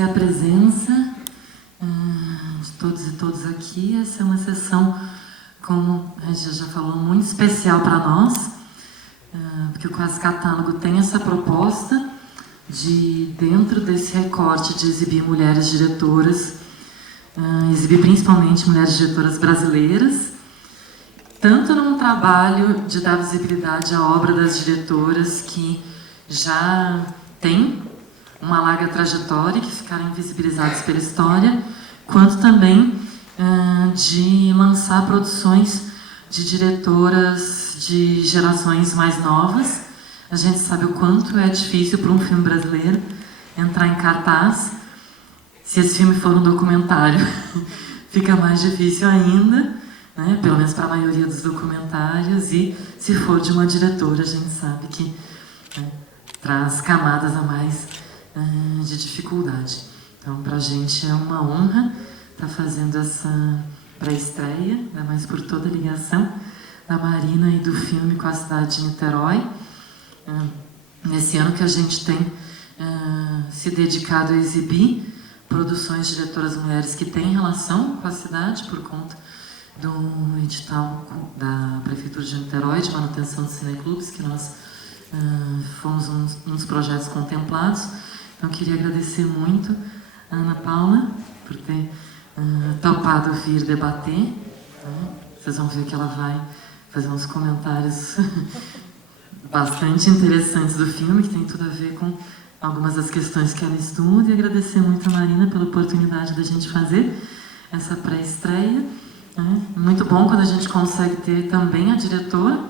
agradecer a presença de todos e todas aqui. Essa é uma sessão, como a gente já falou, muito especial para nós, porque o Quase Catálogo tem essa proposta de, dentro desse recorte, de exibir mulheres diretoras, exibir principalmente mulheres diretoras brasileiras, tanto num trabalho de dar visibilidade à obra das diretoras que já têm uma larga trajetória, que ficaram invisibilizadas pela história, quanto também de lançar produções de diretoras de gerações mais novas. A gente sabe o quanto é difícil para um filme brasileiro entrar em cartaz. Se esse filme for um documentário, fica mais difícil ainda, né? Pelo menos para a maioria dos documentários. E se for de uma diretora, a gente sabe que traz camadas a mais de dificuldade. Então, para a gente é uma honra estar fazendo essa pré-estreia, ainda mais por toda a ligação da Marina e do filme com a cidade de Niterói. Nesse ano que a gente tem se dedicado a exibir produções de diretoras mulheres que têm relação com a cidade, por conta do edital da Prefeitura de Niterói, de manutenção de cineclubes, que nós fomos um dos projetos contemplados. Então, queria agradecer muito a Ana Paula por ter topado vir debater. Vocês vão ver que ela vai fazer uns comentários bastante interessantes do filme, que tem tudo a ver com algumas das questões que ela estuda, e agradecer muito a Marina pela oportunidade da gente fazer essa pré-estreia. Muito bom quando a gente consegue ter também a diretora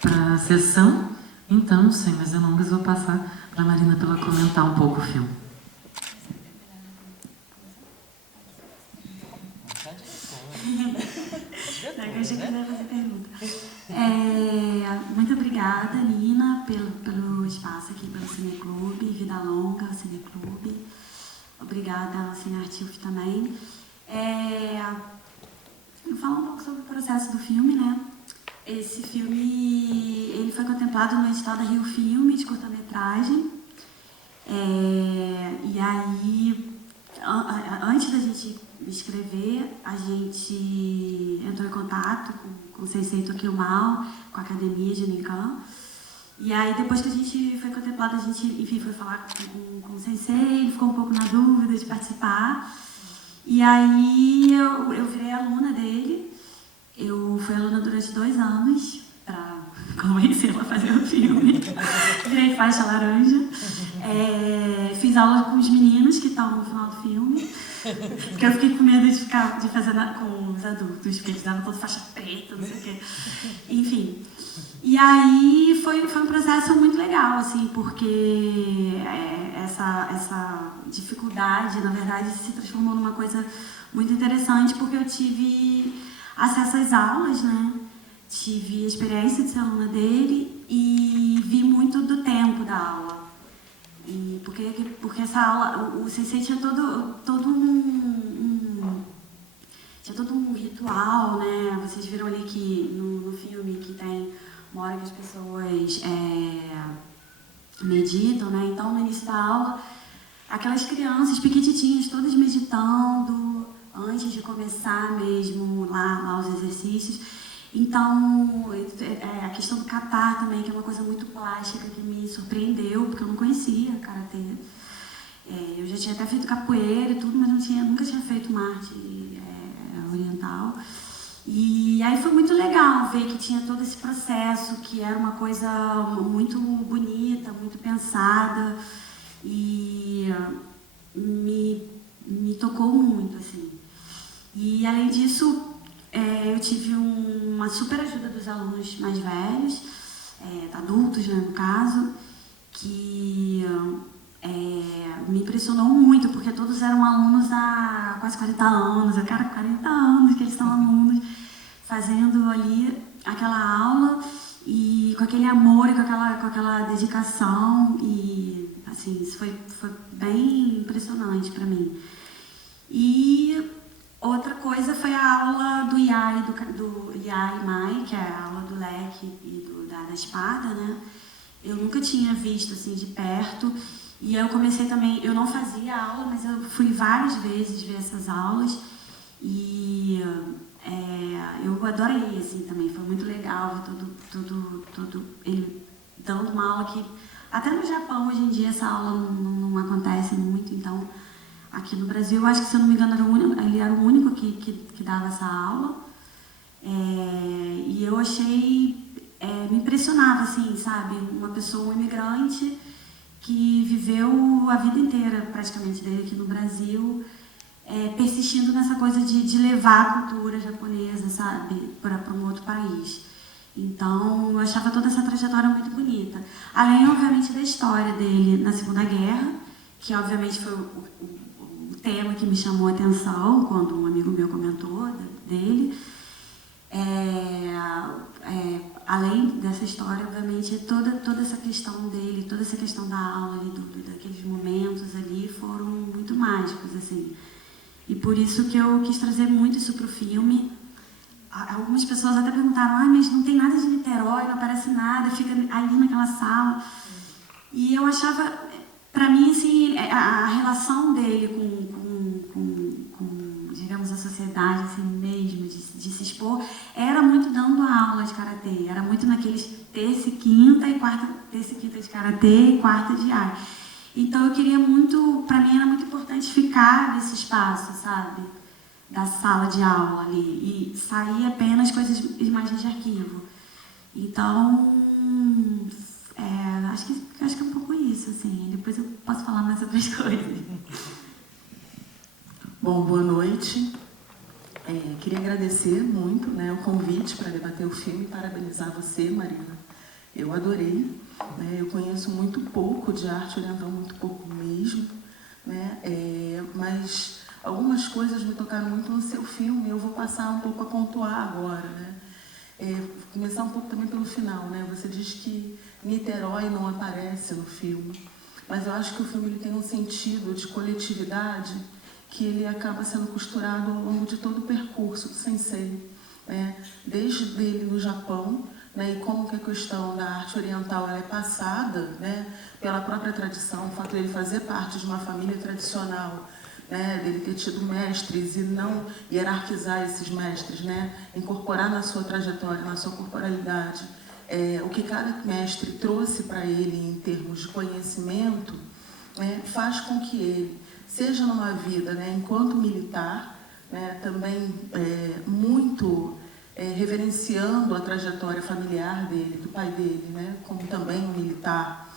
para a sessão. Então, sem mais delongas, vou passar para a Marina para ela comentar um pouco o filme. Muito obrigada, Nina, pelo espaço aqui, pelo Cineclube, Vida Longa, Cineclube. Obrigada ao Cinearte UF também. Vou falar um pouco sobre o processo do filme, né? Esse filme ele foi contemplado no edital da Rio Filme, de curta-metragem. E aí, antes da gente escrever, a gente entrou em contato com o Sensei Tokyo Mal, com a Academia de Ninkan. E aí, depois que a gente foi contemplado, a gente, enfim, foi falar com o Sensei, ele ficou um pouco na dúvida de participar. E aí, eu virei aluna dele. Eu fui aluna durante 2 anos, para convencê-la a fazer o filme. Virei faixa laranja. Fiz aula com os meninos que estavam no final do filme. Porque eu fiquei com medo de fazer com os adultos, porque eles davam toda faixa preta, não sei o quê. Enfim. E aí foi um processo muito legal, assim, porque essa dificuldade, na verdade, se transformou numa coisa muito interessante, porque eu tive acesso às aulas, né? Tive a experiência de ser aluna dele e vi muito do tempo da aula. E porque essa aula, o Sensei tinha todo um ritual, né? Vocês viram ali que no filme que tem uma hora que as pessoas meditam, né? Então, no início da aula, aquelas crianças pequititinhas, todas meditando antes de começar mesmo lá os exercícios. Então, a questão do catar também, que é uma coisa muito plástica, que me surpreendeu, porque eu não conhecia karatê. Eu já tinha até feito capoeira e tudo, mas nunca tinha feito uma arte oriental. E aí foi muito legal ver que tinha todo esse processo, que era uma coisa muito bonita, muito pensada, e me tocou muito, assim. E, além disso, eu tive uma super ajuda dos alunos mais velhos, adultos, né, no caso, que me impressionou muito, porque todos eram alunos há quase 40 anos, 40 anos que eles são alunos, fazendo ali aquela aula, e com aquele amor e com aquela dedicação, e assim, isso foi bem impressionante para mim. E outra coisa foi a aula do Iai, do Iai Mai, que é a aula do leque e da espada, né? Eu nunca tinha visto assim de perto, E eu comecei também, eu não fazia aula, mas eu fui várias vezes ver essas aulas e eu adorei, assim, também, foi muito legal ver ele dando uma aula que, até no Japão, hoje em dia, essa aula não acontece muito, então, aqui no Brasil, eu acho que, se eu não me engano, ele era o único que dava essa aula, e eu achei, me impressionava, assim, sabe, uma pessoa, um imigrante, que viveu a vida inteira, praticamente, dele aqui no Brasil, persistindo nessa coisa de levar a cultura japonesa, sabe, para um outro país. Então, eu achava toda essa trajetória muito bonita. Além, obviamente, da história dele na Segunda Guerra, que, obviamente, foi o tema que me chamou a atenção quando um amigo meu comentou dele. Além dessa história, obviamente, toda essa questão dele, toda essa questão da aula, daqueles momentos ali, foram muito mágicos, assim. E por isso que eu quis trazer muito isso para o filme. Algumas pessoas até perguntaram, mas não tem nada de Niterói, não aparece nada, fica ali naquela sala. E eu achava, para mim, assim, a relação dele com, digamos, a sociedade, assim, mesmo, de se expor, era muito dando aula de karatê, era muito naqueles terça e quinta de karatê e quarta de arte. Então eu queria muito, para mim era muito importante ficar nesse espaço, sabe? Da sala de aula ali, e sair apenas com as imagens de arquivo. Então, acho que é um pouco isso, assim. Depois eu posso falar mais outras coisas. Bom, boa noite. Queria agradecer muito, né, o convite para debater o filme e parabenizar você, Marina. Eu adorei. Eu conheço muito pouco de arte oriental, muito pouco mesmo, né, mas algumas coisas me tocaram muito no seu filme. Eu vou passar um pouco a pontuar agora, né? Começar um pouco também pelo final, né? Você diz que Niterói não aparece no filme, mas eu acho que o filme ele tem um sentido de coletividade que ele acaba sendo costurado ao longo de todo o percurso do sensei, né? Desde ele no Japão, né? E como que a questão da arte oriental ela é passada, né? Pela própria tradição, o fato de ele fazer parte de uma família tradicional, né? Dele ter tido mestres e não hierarquizar esses mestres, né? Incorporar na sua trajetória, na sua corporalidade, o que cada mestre trouxe para ele em termos de conhecimento, faz com que ele, seja numa vida, né, enquanto militar, né, também muito reverenciando a trajetória familiar dele, do pai dele, né, como também um militar,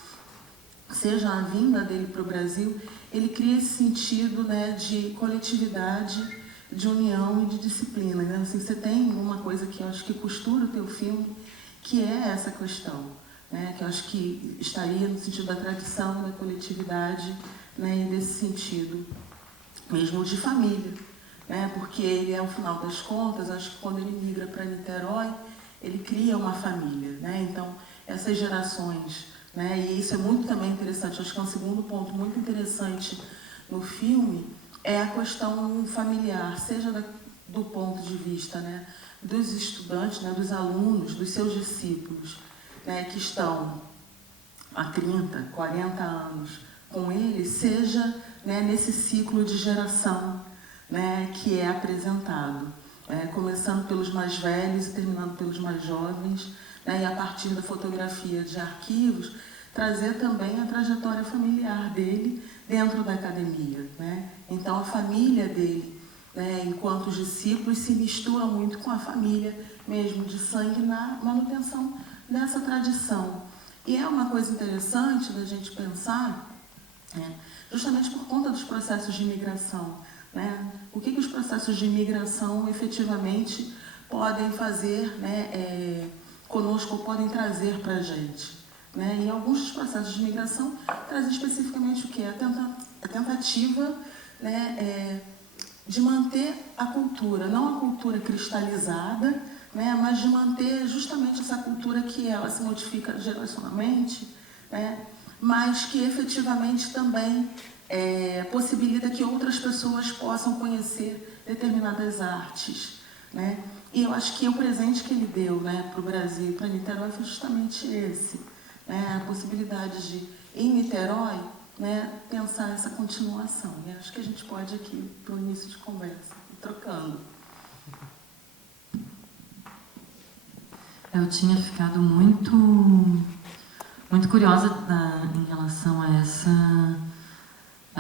seja a vinda dele para o Brasil, ele cria esse sentido, né, de coletividade, de união e de disciplina, né? Assim, você tem uma coisa que eu acho que costura o teu filme, que é essa questão, né, que eu acho que estaria no sentido da tradição, da coletividade, né, e desse sentido mesmo de família, né, porque ele, ao final das contas, acho que quando ele migra para Niterói, ele cria uma família, né? Então essas gerações, né, e isso é muito também interessante, acho que é um segundo ponto muito interessante no filme, é a questão familiar, seja do ponto de vista, né, dos estudantes, né, dos alunos, dos seus discípulos, né, que estão há 30, 40 anos com ele, seja, né, nesse ciclo de geração, né, que é apresentado, começando pelos mais velhos e terminando pelos mais jovens, né, e a partir da fotografia de arquivos, trazer também a trajetória familiar dele dentro da academia, né? Então a família dele, né, enquanto os discípulos, se mistura muito com a família mesmo de sangue na manutenção dessa tradição. E é uma coisa interessante da gente pensar, justamente por conta dos processos de imigração, né? O que os processos de imigração efetivamente podem fazer, né, conosco, ou podem trazer para a gente, né? E alguns dos processos de imigração trazem especificamente o que? A tentativa, né, de manter a cultura, não a cultura cristalizada, né, mas de manter justamente essa cultura que ela se modifica geracionalmente, né, mas que efetivamente também possibilita que outras pessoas possam conhecer determinadas artes, né? E eu acho que o presente que ele deu, né, para o Brasil e para Niterói foi justamente esse, né? A possibilidade de, em Niterói, né, pensar essa continuação. E acho que a gente pode aqui, para o início de conversa, ir trocando. Eu tinha ficado muito curiosa em relação a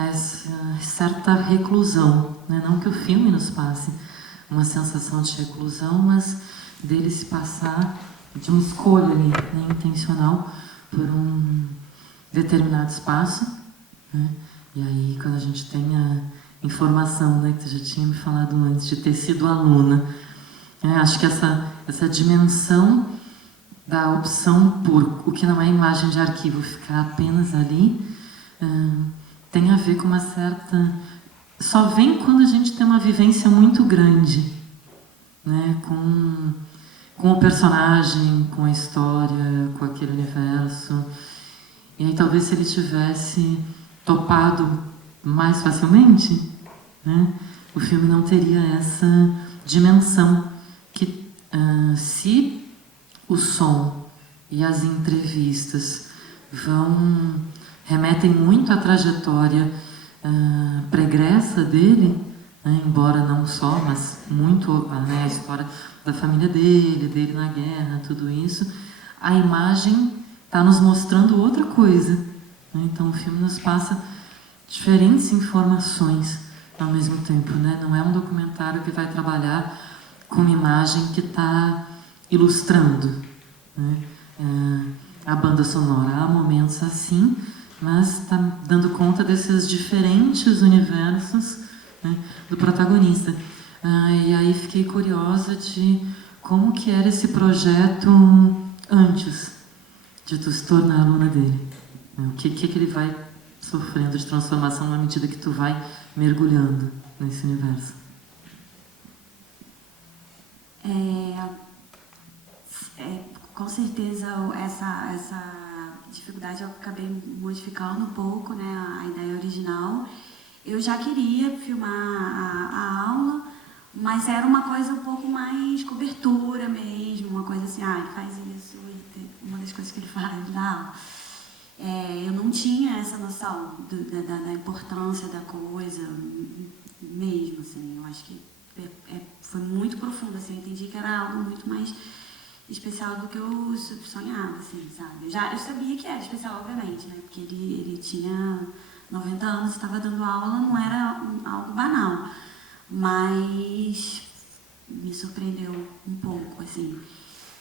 essa certa reclusão, né? Não que o filme nos passe uma sensação de reclusão, mas dele se passar de uma escolha ali, né, intencional por um determinado espaço, né? E aí, quando a gente tem a informação, né, que você já tinha me falado antes, de ter sido aluna, acho que essa dimensão da opção por o que não é imagem de arquivo ficar apenas ali, tem a ver com uma certa... Só vem quando a gente tem uma vivência muito grande, né, com o personagem, com a história, com aquele universo. E aí talvez se ele tivesse topado mais facilmente, né, o filme não teria essa dimensão que, se o som e as entrevistas remetem muito à trajetória pregressa dele, né, embora não só, mas muito, né, a história da família dele na guerra, tudo isso, a imagem está nos mostrando outra coisa, né? Então o filme nos passa diferentes informações ao mesmo tempo, né? Não é um documentário que vai trabalhar com uma imagem que está ilustrando, né, a banda sonora. Há momentos assim, mas está dando conta desses diferentes universos, né, do protagonista. E aí fiquei curiosa de como que era esse projeto antes de tu se tornar aluna dele. O que ele vai sofrendo de transformação na medida que tu vai mergulhando nesse universo. Com certeza essa dificuldade eu acabei modificando um pouco, né, a ideia original. Eu já queria filmar a aula, mas era uma coisa um pouco mais cobertura mesmo, uma coisa assim, ele faz isso, uma das coisas que ele faz na aula. Eu não tinha essa noção da importância da coisa mesmo, assim. Eu acho que foi muito profundo, assim. Eu entendi que era algo muito mais especial do que eu sonhava, assim, sabe? Eu sabia que era especial, obviamente, né? Porque ele tinha 90 anos, estava dando aula, não era algo banal. Mas me surpreendeu um pouco, assim.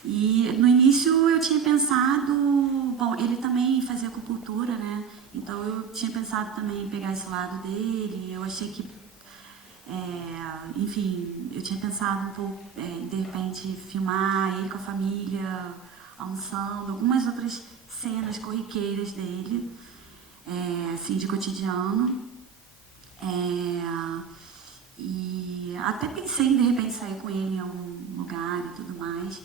E no início eu tinha pensado... Bom, ele também fazia acupuntura, né? Então eu tinha pensado também em pegar esse lado dele. Eu achei que... enfim, eu tinha pensado um pouco, de repente, filmar ele com a família, almoçando, algumas outras cenas corriqueiras dele, assim, de cotidiano. E até pensei em, de repente, sair com ele em algum lugar e tudo mais.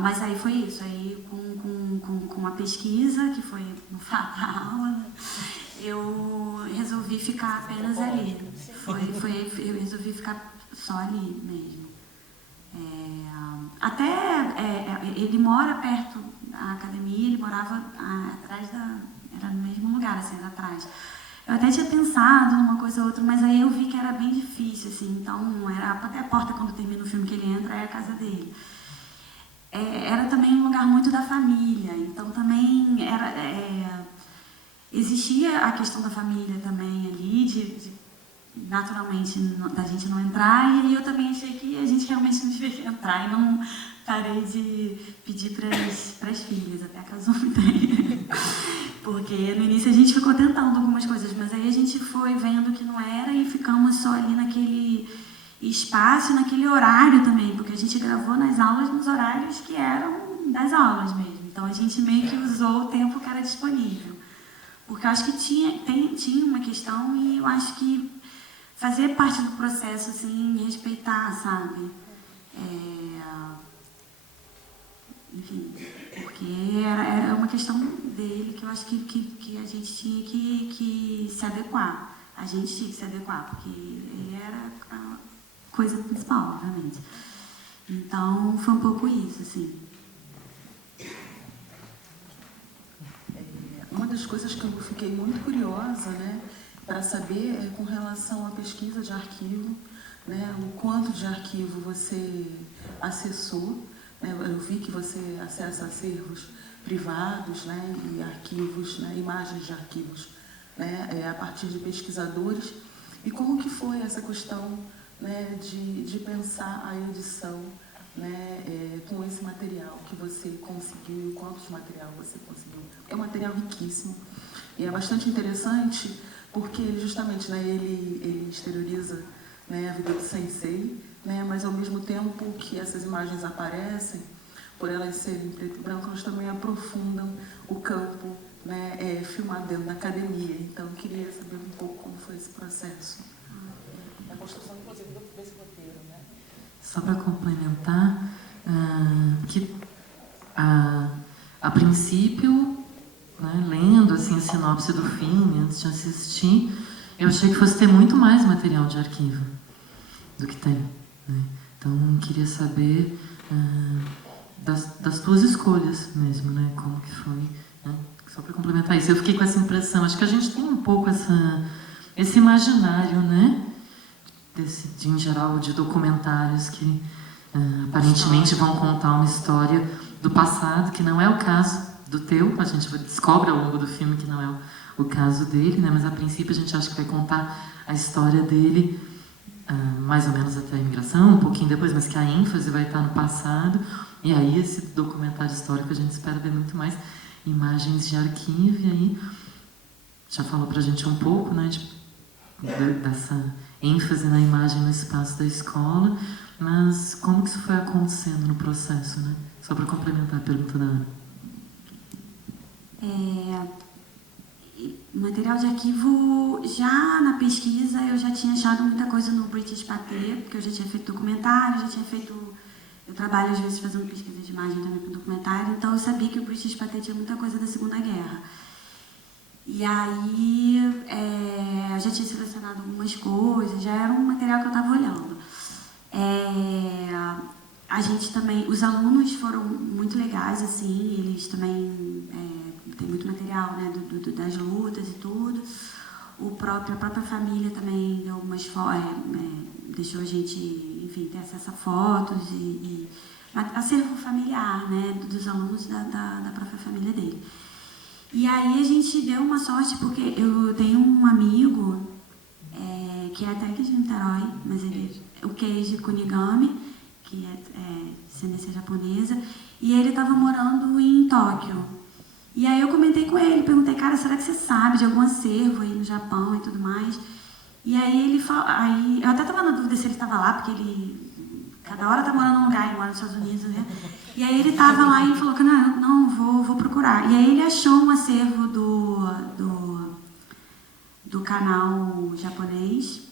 Mas aí foi isso, aí com a pesquisa, que foi no fato da aula, eu resolvi ficar apenas ali. Eu resolvi ficar só ali mesmo. Ele mora perto da academia, ele morava atrás era no mesmo lugar, assim, atrás. Eu até tinha pensado numa coisa ou outra, mas aí eu vi que era bem difícil, assim. Então, até a porta, quando termina o filme que ele entra, é a casa dele. Era também um lugar muito da família, então também existia a questão da família também ali, naturalmente, da gente não entrar, e aí eu também achei que a gente realmente não devia entrar, e não parei de pedir para as filhas, até casou daí. Porque no início a gente ficou tentando algumas coisas, mas aí a gente foi vendo que não era e ficamos só ali naquele espaço, naquele horário também, porque a gente gravou nas aulas nos horários que eram das aulas mesmo. Então a gente meio que usou o tempo que era disponível. Porque eu acho que tinha uma questão, e eu acho que fazer parte do processo, assim, respeitar, sabe? Enfim, porque era uma questão dele que eu acho que a gente tinha que se adequar. A gente tinha que se adequar, porque ele era a coisa principal, obviamente. Então, foi um pouco isso, assim. Uma das coisas que eu fiquei muito curiosa, né, para saber é com relação à pesquisa de arquivo, né, o quanto de arquivo você acessou. Né, eu vi que você acessa acervos privados, né, e arquivos, né, imagens de arquivos, né, a partir de pesquisadores. E como que foi essa questão, né, de pensar a edição, né, com esse material que você conseguiu, quantos material você conseguiu? É um material riquíssimo e é bastante interessante porque justamente, né, ele exterioriza, né, a vida do sensei, né, mas ao mesmo tempo que essas imagens aparecem, por elas serem preto e branco, elas também aprofundam o campo, né, filmado dentro da academia. Então, eu queria saber um pouco como foi esse processo. A construção, inclusive, desse roteiro, né? Só para complementar, que a princípio, né, lendo assim, a sinopse do filme, antes de assistir, eu achei que fosse ter muito mais material de arquivo do que tem. Né? Então, queria saber das tuas escolhas mesmo, né? Como que foi, né? Só para complementar isso, eu fiquei com essa impressão, acho que a gente tem um pouco esse imaginário, né? Em geral, de documentários que aparentemente vão contar uma história do passado, que não é o caso do teu, a gente descobre ao longo do filme que não é o caso dele, né? Mas a princípio a gente acha que vai contar a história dele mais ou menos até a imigração, um pouquinho depois, mas que a ênfase vai estar no passado. E aí esse documentário histórico a gente espera ver muito mais imagens de arquivo. E aí já falou pra gente um pouco, né, dessa ênfase na imagem no espaço da escola, mas como que isso foi acontecendo no processo, né? Só para complementar a pergunta da Ana. Material de arquivo, já na pesquisa eu já tinha achado muita coisa no British Pathé, porque eu já tinha feito documentário, eu trabalho às vezes fazendo pesquisa de imagem também para documentário, então eu sabia que o British Pathé tinha muita coisa da Segunda Guerra. E aí eu já tinha selecionado algumas coisas, já era um material que eu estava olhando. A gente também, os alunos foram muito legais, assim, eles também tem muito material, né, das lutas e tudo. A própria família também deu umas deixou a gente, enfim, ter acesso a fotos e acervo familiar, né, dos alunos da própria família dele. E aí a gente deu uma sorte, porque eu tenho um amigo que é até aqui de Niterói, mas o Keiji Kunigami, que é descendência japonesa, e ele estava morando em Tóquio. E aí eu comentei com ele, perguntei, cara, será que você sabe de algum acervo aí no Japão e tudo mais? E aí ele falou, eu até estava na dúvida se ele estava lá, porque ele cada hora está morando num lugar, ele mora nos Estados Unidos, né? E aí ele estava lá e falou que não, vou procurar. E aí ele achou um acervo do canal japonês,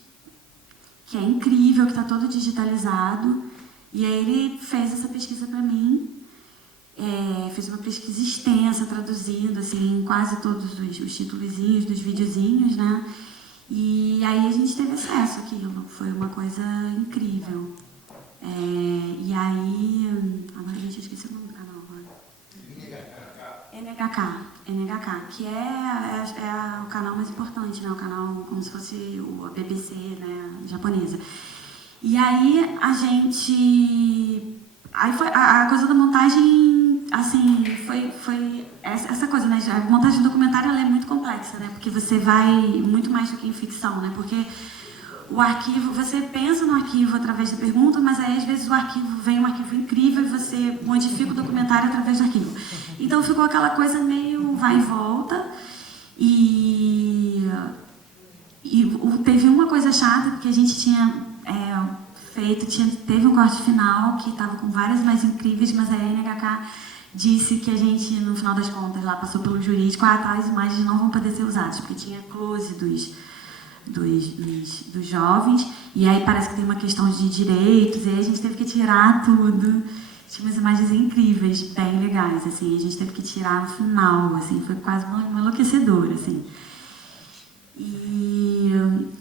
que é incrível, que está todo digitalizado. E aí ele fez essa pesquisa para mim, fez uma pesquisa extensa, traduzindo assim, quase todos os titulozinhos dos videozinhos, né? E aí a gente teve acesso àquilo, foi uma coisa incrível. E aí, agora a gente esqueci o nome do canal agora. NHK, que é o canal mais importante, né? O canal como se fosse a BBC, né, japonesa. E aí a gente... Aí foi a coisa da montagem, assim, foi essa coisa, né? A montagem documentária ela é muito complexa, né? Porque você vai muito mais do que em ficção, né? Porque o arquivo, você pensa no arquivo através da pergunta, mas aí às vezes vem um arquivo incrível e você modifica o documentário através do arquivo. Então ficou aquela coisa meio vai e volta. E teve uma coisa chata que a gente tinha teve um corte final que estava com várias imagens incríveis, mas a NHK disse que a gente, no final das contas, lá passou pelo jurídico, tais imagens não vão poder ser usadas, porque tinha close dos jovens, e aí parece que tem uma questão de direitos, e aí a gente teve que tirar tudo. Tinha umas imagens incríveis, bem legais, assim, a gente teve que tirar no final, assim, foi quase uma enlouquecedora, assim. E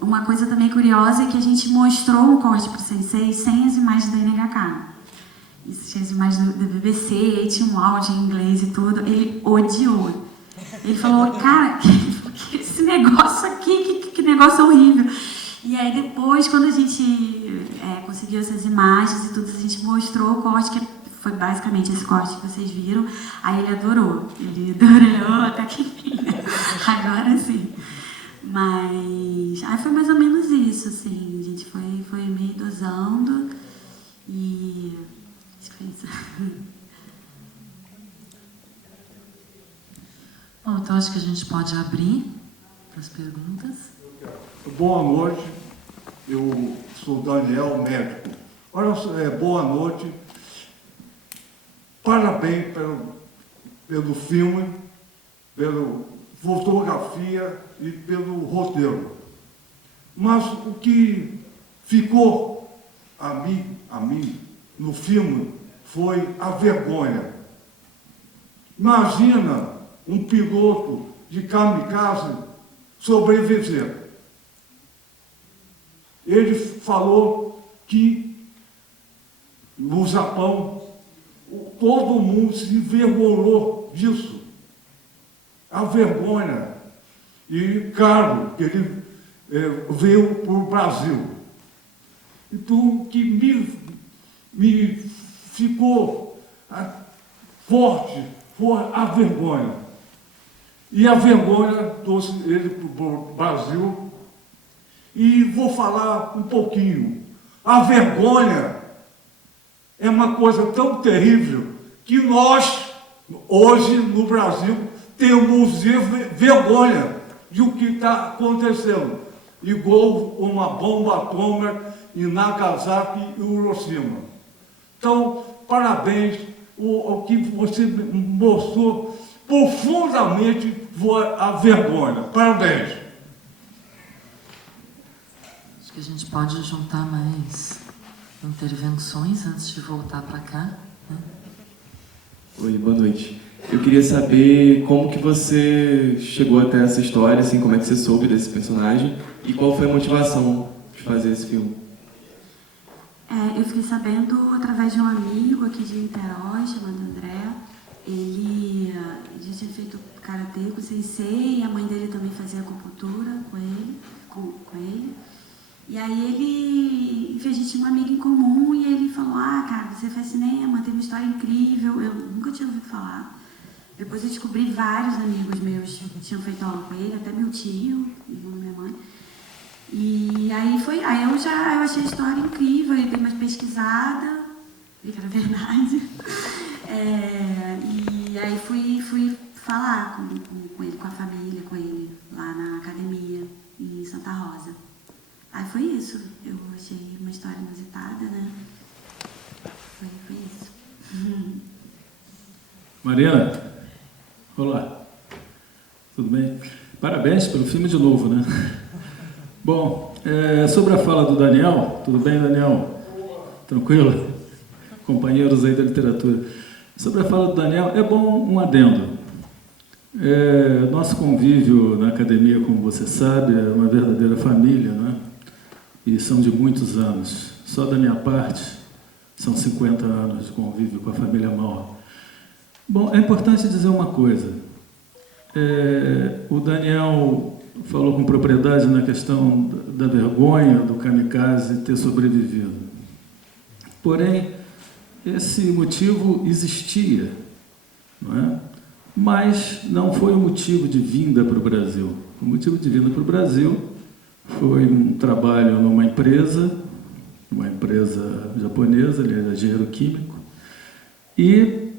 uma coisa também curiosa é que a gente mostrou o corte para o Sensei sem as imagens da NHK. Isso tinha as imagens da BBC, aí tinha um áudio em inglês e tudo, ele odiou. Ele falou, cara, que esse negócio aqui, que negócio horrível. E aí depois, quando a gente conseguiu essas imagens e tudo, a gente mostrou o corte, que foi basicamente esse corte que vocês viram. Aí ele adorou. Ele adorou, até que enfim. Agora sim. Mas aí foi mais ou menos isso, assim. A gente foi meio dosando e acho que foi isso. Bom, então acho que a gente pode abrir para as perguntas. Boa noite, eu sou Daniel, médico. Olha, boa noite, parabéns pelo filme, pela fotografia e pelo roteiro. Mas o que ficou a mim no filme foi a vergonha. Imagina um piloto de kamikaze sobreviver. Ele falou que no Japão todo mundo se envergonhou disso. A vergonha. E claro que ele veio para o Brasil. Então, que me ficou forte foi a vergonha. E a vergonha trouxe ele para o Brasil. E vou falar um pouquinho. A vergonha é uma coisa tão terrível que nós, hoje no Brasil, temos vergonha de o que está acontecendo. Igual uma bomba atômica em Nagasaki e Hiroshima. Então, parabéns, o que você mostrou profundamente foi a vergonha. Parabéns. Acho que a gente pode juntar mais intervenções antes de voltar para cá, né? Oi, boa noite. Eu queria saber como que você chegou até essa história, assim, como é que você soube desse personagem e qual foi a motivação de fazer esse filme. Eu fiquei sabendo através de um amigo aqui de Niterói, chamado André. Ele já tinha feito karatê com o sensei, e a mãe dele também fazia acupuntura com ele. E aí a gente tinha uma amiga em comum e ele falou, cara, você faz cinema, tem uma história incrível. Eu nunca tinha ouvido falar. Depois eu descobri vários amigos meus que tinham feito aula com ele, até meu tio, irmão da minha mãe. E aí eu achei a história incrível, eu dei uma pesquisada, vi que era verdade. E aí fui falar com ele, com a família, com ele, lá na academia, em Santa Rosa. Aí foi isso, eu achei uma história inusitada, né? Foi isso. Mariana, olá, tudo bem? Parabéns pelo filme de novo, né? Bom, sobre a fala do Daniel, tudo bem, Daniel? Tranquilo? Companheiros aí da literatura. Sobre a fala do Daniel, é bom um adendo. Nosso convívio na academia, como você sabe, é uma verdadeira família, né? E são de muitos anos. Só da minha parte, são 50 anos de convívio com a família Maur. Bom, é importante dizer uma coisa. O Daniel falou com propriedade na questão da vergonha do kamikaze ter sobrevivido. Porém, esse motivo existia, não é? Mas não foi o motivo de vinda para o Brasil. O motivo de vinda para o Brasil foi um trabalho numa empresa japonesa, ele era engenheiro químico, e,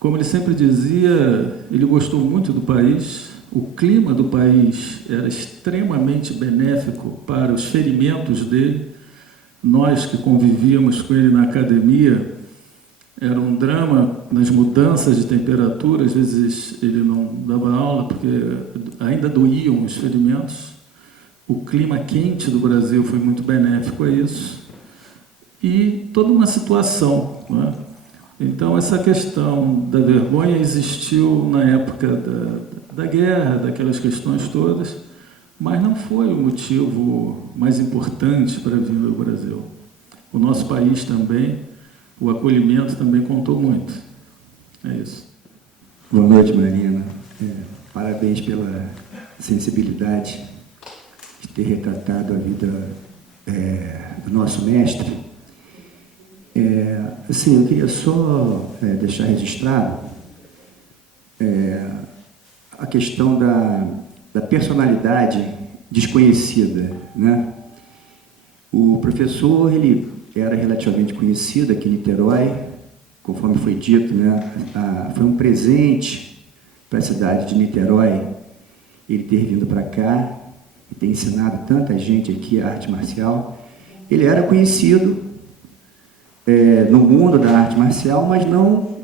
como ele sempre dizia, ele gostou muito do país, o clima do país era extremamente benéfico para os ferimentos dele. Nós que convivíamos com ele na academia, era um drama nas mudanças de temperatura, às vezes ele não dava aula porque ainda doíam os ferimentos. O clima quente do Brasil foi muito benéfico a isso. E toda uma situação, né? Então, essa questão da vergonha existiu na época da guerra, daquelas questões todas, mas não foi o motivo mais importante para vir ao Brasil. O nosso país também, o acolhimento também contou muito. É isso. Boa noite, Marina. Parabéns pela sensibilidade de ter retratado a vida do nosso mestre. Assim, eu queria só deixar registrado a questão da personalidade desconhecida, né? O professor, ele era relativamente conhecido aqui em Niterói, conforme foi dito, né? Foi um presente para a cidade de Niterói ele ter vindo para cá e ter ensinado tanta gente aqui a arte marcial. Ele era conhecido no mundo da arte marcial, mas não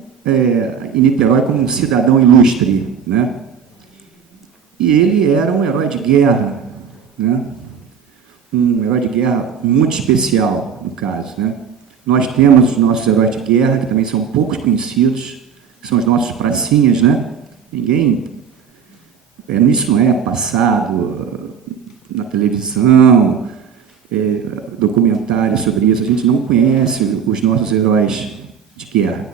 em Niterói como um cidadão ilustre, né? E ele era um herói de guerra, né? Um herói de guerra muito especial, no caso, né? Nós temos os nossos heróis de guerra, que também são poucos conhecidos, que são os nossos pracinhas, né? Ninguém... isso não é passado na televisão, documentários sobre isso. A gente não conhece os nossos heróis de guerra.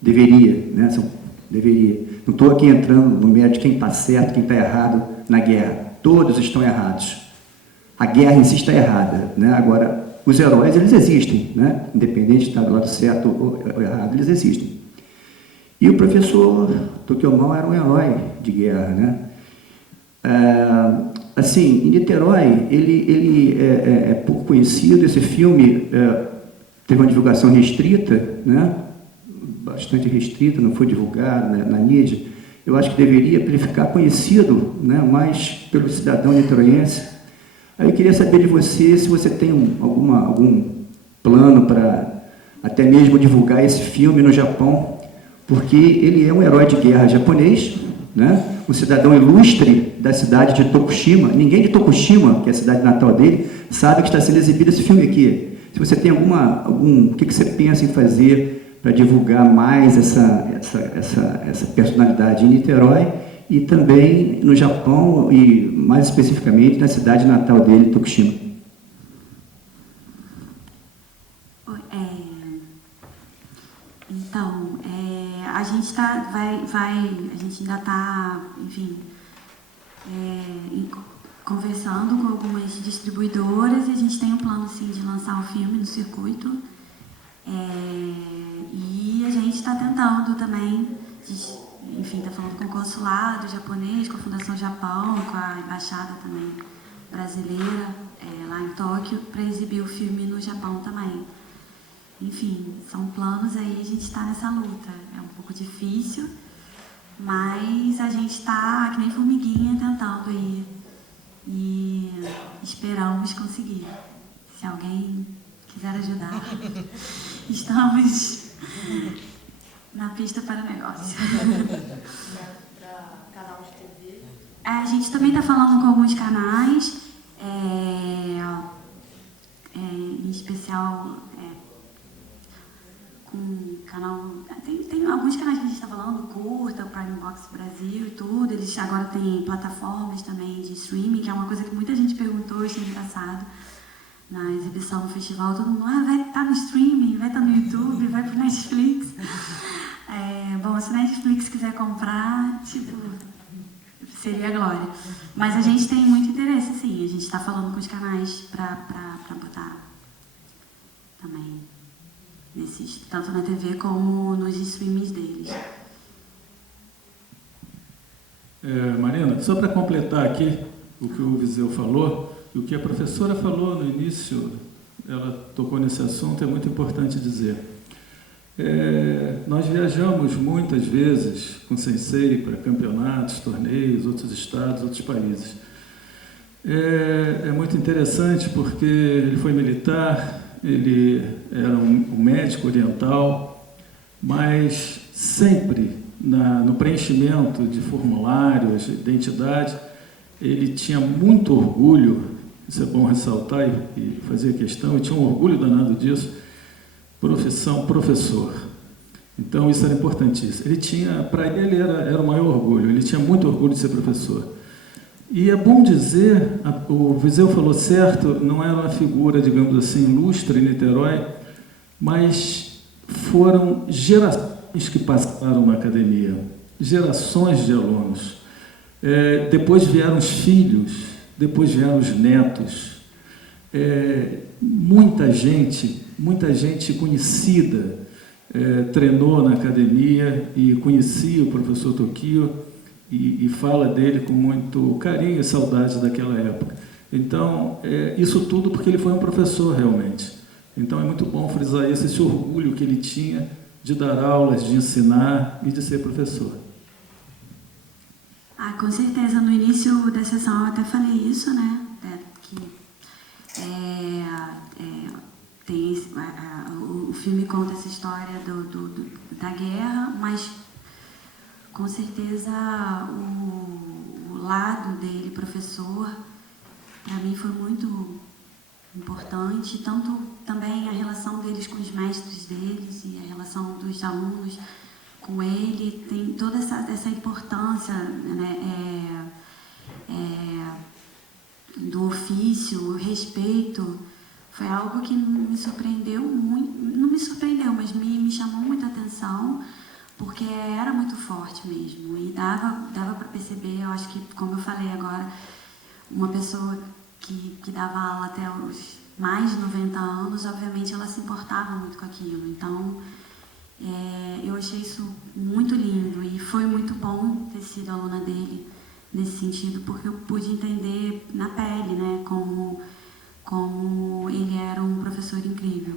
Deveria, né? Deveria. Não estou aqui entrando no mérito de quem está certo, quem está errado na guerra. Todos estão errados. A guerra em si está errada, né? Agora, os heróis, eles existem, né? Independente de estar do lado certo ou errado, eles existem. E o professor Tokyo Mal era um herói de guerra, né? Assim, em Niterói, ele é pouco conhecido. Esse filme teve uma divulgação restrita, né? Bastante restrita, não foi divulgado, né, na mídia. Eu acho que deveria para ele ficar conhecido, né, mais pelo cidadão niteroiense. Aí eu queria saber de você se você tem algum plano para até mesmo divulgar esse filme no Japão, porque ele é um herói de guerra japonês, né, um cidadão ilustre da cidade de Tokushima. Ninguém de Tokushima, que é a cidade natal dele, sabe que está sendo exibido esse filme aqui. Se você tem o que você pensa em fazer para divulgar mais essa personalidade em Niterói e também no Japão e, mais especificamente, na cidade natal dele, Tokushima. Então, a gente a gente ainda está, enfim, conversando com algumas distribuidoras e a gente tem um plano, sim, de lançar o filme no circuito. E a gente está tentando também, enfim, está falando com o consulado japonês, com a Fundação Japão, com a embaixada também brasileira lá em Tóquio, para exibir o filme no Japão também. Enfim, são planos aí, a gente está nessa luta. É um pouco difícil, mas a gente está, que nem formiguinha, tentando aí. E esperamos conseguir. Se alguém quiser ajudar, estamos na pista para o negócio. Canal de TV? A gente também está falando com alguns canais, em especial com o canal... Tem alguns canais que a gente está falando, Curta, o Prime Box Brasil e tudo. Eles agora têm plataformas também de streaming, que é uma coisa que muita gente perguntou, achei engraçado. Na exibição do festival, todo mundo, vai estar no streaming, vai estar no YouTube, vai pro Netflix. Bom, se a Netflix quiser comprar, seria a glória. Mas a gente tem muito interesse, sim. A gente está falando com os canais para botar também, tanto na TV como nos streamings deles. Marina, só para completar aqui o que o Viseu falou, e o que a professora falou no início, ela tocou nesse assunto, é muito importante dizer. Nós viajamos muitas vezes com Sensei para campeonatos, torneios, outros estados, outros países. É muito interessante porque ele foi militar, ele era um médico oriental, mas sempre no preenchimento de formulários, de identidade, ele tinha muito orgulho. Isso é bom ressaltar e fazer questão, e tinha um orgulho danado disso, profissão professor. Então, isso era importantíssimo. Ele tinha, para ele era o maior orgulho, ele tinha muito orgulho de ser professor. E é bom dizer, o Viseu falou certo, não era uma figura, digamos assim, ilustre em Niterói, mas foram gerações que passaram na academia. gerações de alunos. Depois vieram os filhos, depois vieram os netos. Muita gente conhecida treinou na academia e conhecia o professor Tokio e fala dele com muito carinho e saudade daquela época. Então, isso tudo porque ele foi um professor realmente. Então, é muito bom frisar esse orgulho que ele tinha de dar aulas, de ensinar e de ser professor. Com certeza. No início da sessão eu até falei isso, né? Que o filme conta essa história da guerra, mas com certeza o lado dele, professor, para mim foi muito importante, tanto também a relação deles com os mestres deles e a relação dos alunos com ele, tem toda essa importância, né, do ofício, o respeito, foi algo que me surpreendeu muito, não me surpreendeu, mas me chamou muita atenção, porque era muito forte mesmo, e dava para perceber, eu acho que, como eu falei agora, uma pessoa que dava aula até os mais de 90 anos, obviamente ela se importava muito com aquilo, então eu achei isso muito lindo e foi muito bom ter sido aluna dele nesse sentido, porque eu pude entender na pele, né, como ele era um professor incrível.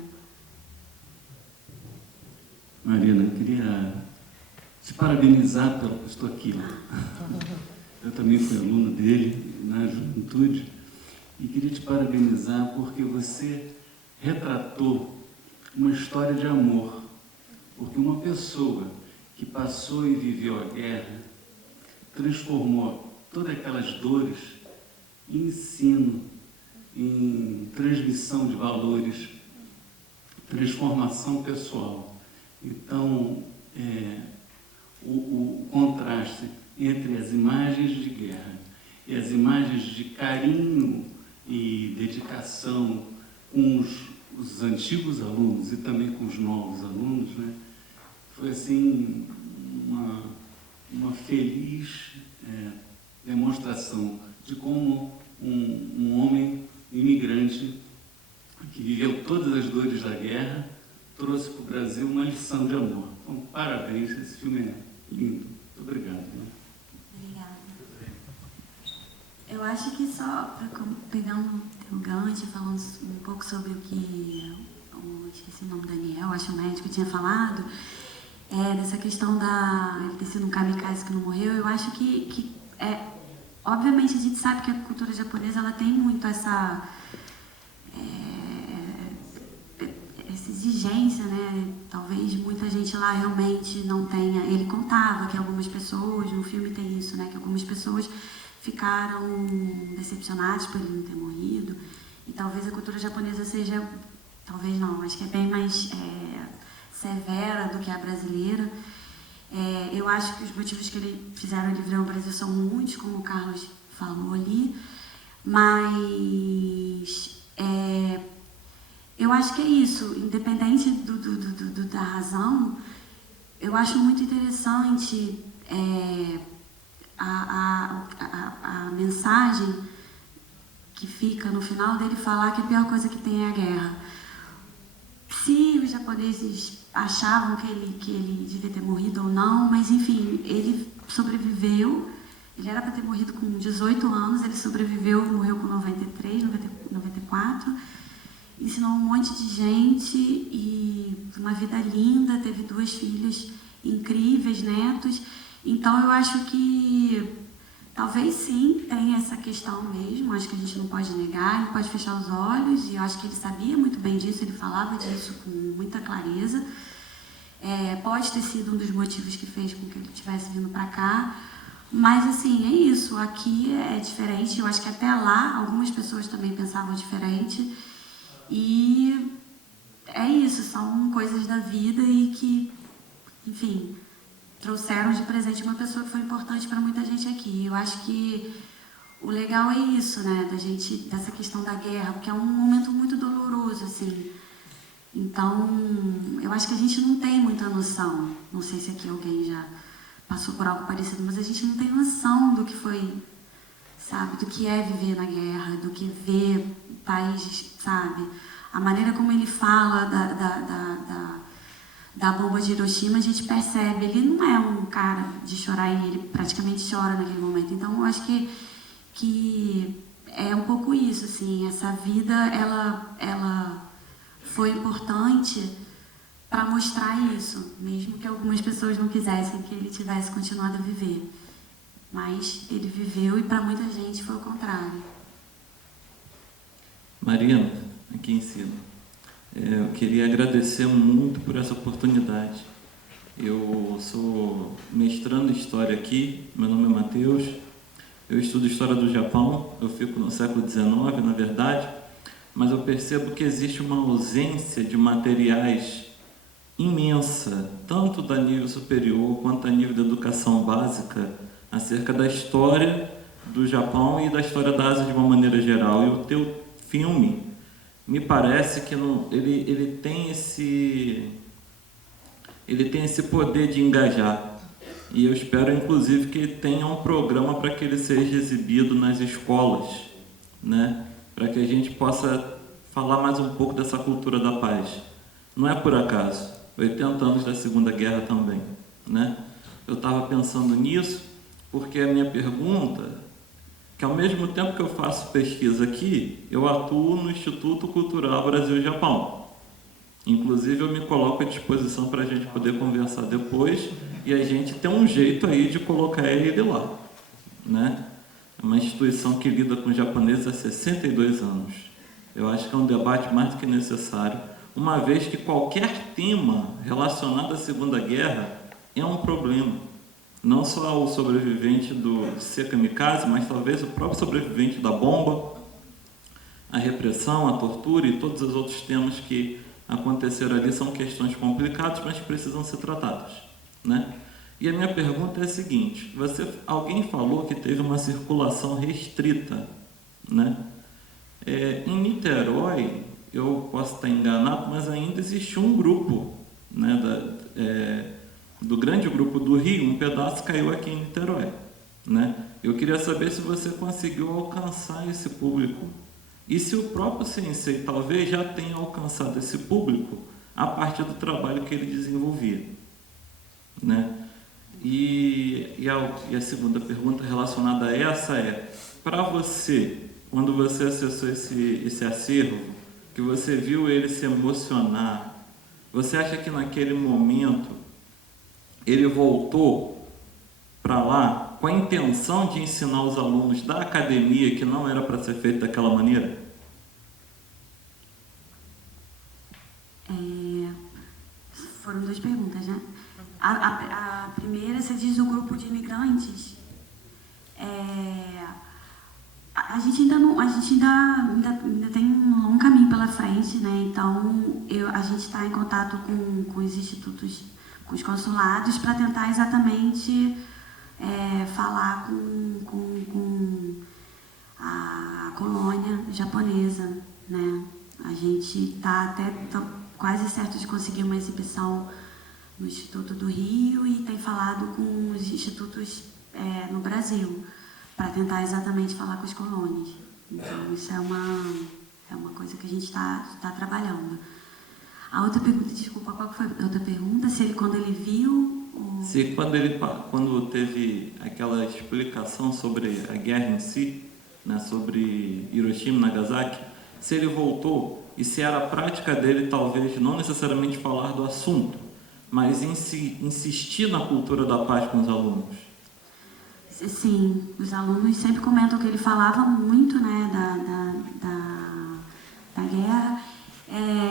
Marina, eu queria te parabenizar pelo que estou aqui. Eu também fui aluno dele na juventude e queria te parabenizar porque você retratou uma história de amor. Porque uma pessoa que passou e viveu a guerra transformou todas aquelas dores em ensino, em transmissão de valores, transformação pessoal. Então, o contraste entre as imagens de guerra e as imagens de carinho e dedicação com os antigos alunos e também com os novos alunos, né? Foi assim uma feliz demonstração de como um homem imigrante que viveu todas as dores da guerra trouxe para o Brasil uma lição de amor. Então, parabéns, esse filme é lindo. Muito obrigado. Obrigada. Eu acho que só para pegar um gancho, falando um pouco sobre o que esqueci o nome, Daniel, acho que o médico tinha falado, dessa questão ele ter sido um kamikaze que não morreu. Eu acho que obviamente a gente sabe que a cultura japonesa ela tem muito essa exigência, né? Talvez muita gente lá realmente não tenha. Ele contava que algumas pessoas, no filme tem isso, né? Que algumas pessoas ficaram decepcionadas por ele não ter morrido. E talvez a cultura japonesa seja, talvez não, acho que é bem mais severa do que a brasileira. Eu acho que os motivos que ele fizeram ele vir ao Brasil são muitos, como o Carlos falou ali, mas eu acho que é isso, independente da razão, eu acho muito interessante a mensagem que fica no final dele falar que a pior coisa que tem é a guerra. Se os japoneses achavam que ele devia ter morrido ou não, mas enfim, ele sobreviveu. Ele era para ter morrido com 18 anos, ele sobreviveu, morreu com 93, 94. Ensinou um monte de gente e uma vida linda, teve 2 filhas incríveis, netos. Então eu acho que talvez sim tenha essa questão mesmo, acho que a gente não pode negar, não pode fechar os olhos, e eu acho que ele sabia muito bem disso, ele falava disso com muita clareza. Pode ter sido um dos motivos que fez com que ele tivesse vindo para cá, mas assim, é isso, aqui é diferente, eu acho que até lá algumas pessoas também pensavam diferente, e é isso, são coisas da vida e que, enfim, trouxeram de presente uma pessoa que foi importante para muita gente aqui. Eu acho que o legal é isso, né, dessa questão da guerra, porque é um momento muito doloroso, assim. Então, eu acho que a gente não tem muita noção. Não sei se aqui alguém já passou por algo parecido, mas a gente não tem noção do que foi, sabe, do que é viver na guerra, do que ver países, sabe? A maneira como ele fala da bomba de Hiroshima, a gente percebe, ele não é um cara de chorar, e ele praticamente chora naquele momento. Então, eu acho que é um pouco isso, assim, essa vida, ela foi importante para mostrar isso, mesmo que algumas pessoas não quisessem que ele tivesse continuado a viver. Mas ele viveu, e para muita gente foi o contrário. Marina, aqui em cima, eu queria agradecer muito por essa oportunidade. Eu sou mestrando em História aqui, meu nome é Matheus, eu estudo História do Japão, eu fico no século XIX, na verdade, mas eu percebo que existe uma ausência de materiais imensa, tanto da nível superior quanto a nível da educação básica, acerca da história do Japão e da história da Ásia de uma maneira geral. E o teu filme, me parece que ele tem esse poder de engajar. E eu espero, inclusive, que tenha um programa para que ele seja exibido nas escolas, né? Para que a gente possa falar mais um pouco dessa cultura da paz. Não é por acaso, 80 anos da Segunda Guerra também, né? Eu estava pensando nisso porque a minha pergunta, que ao mesmo tempo que eu faço pesquisa aqui, eu atuo no Instituto Cultural Brasil-Japão. Inclusive, eu me coloco à disposição para a gente poder conversar depois e a gente tem um jeito aí de colocar ele lá, né? É uma instituição que lida com japoneses há 62 anos. Eu acho que é um debate mais do que necessário, uma vez que qualquer tema relacionado à Segunda Guerra é um problema. Não só o sobrevivente do ser kamikaze, mas talvez o próprio sobrevivente da bomba, a repressão, a tortura e todos os outros temas que aconteceram ali são questões complicadas, mas que precisam ser tratadas, né? E a minha pergunta é a seguinte: alguém falou que teve uma circulação restrita, né? Em Niterói, eu posso estar enganado, mas ainda existe um grupo, né, do grande grupo do Rio, um pedaço caiu aqui em Niterói, né? Eu queria saber se você conseguiu alcançar esse público. E se o próprio Sensei talvez já tenha alcançado esse público a partir do trabalho que ele desenvolvia, né? E a segunda pergunta relacionada a essa é: para você, quando você acessou esse acervo, que você viu ele se emocionar, você acha que naquele momento ele voltou para lá com a intenção de ensinar os alunos da academia que não era para ser feito daquela maneira? Foram duas perguntas, né? A primeira, você diz o grupo de imigrantes. A gente ainda tem um longo caminho pela frente, né? Então, a gente está em contato com os institutos, com os consulados, para tentar exatamente falar com a colônia japonesa, né? A gente está quase certo de conseguir uma exibição no Instituto do Rio e tem falado com os institutos no Brasil, para tentar exatamente falar com as colônias. Então, isso é uma coisa que a gente está trabalhando. A outra pergunta, desculpa, qual foi a outra pergunta? Se ele, quando ele viu... Se quando teve aquela explicação sobre a guerra em si, né, sobre Hiroshima e Nagasaki, se ele voltou e se era a prática dele, talvez, não necessariamente falar do assunto, mas insistir na cultura da paz com os alunos. Sim, os alunos sempre comentam que ele falava muito, né, da guerra.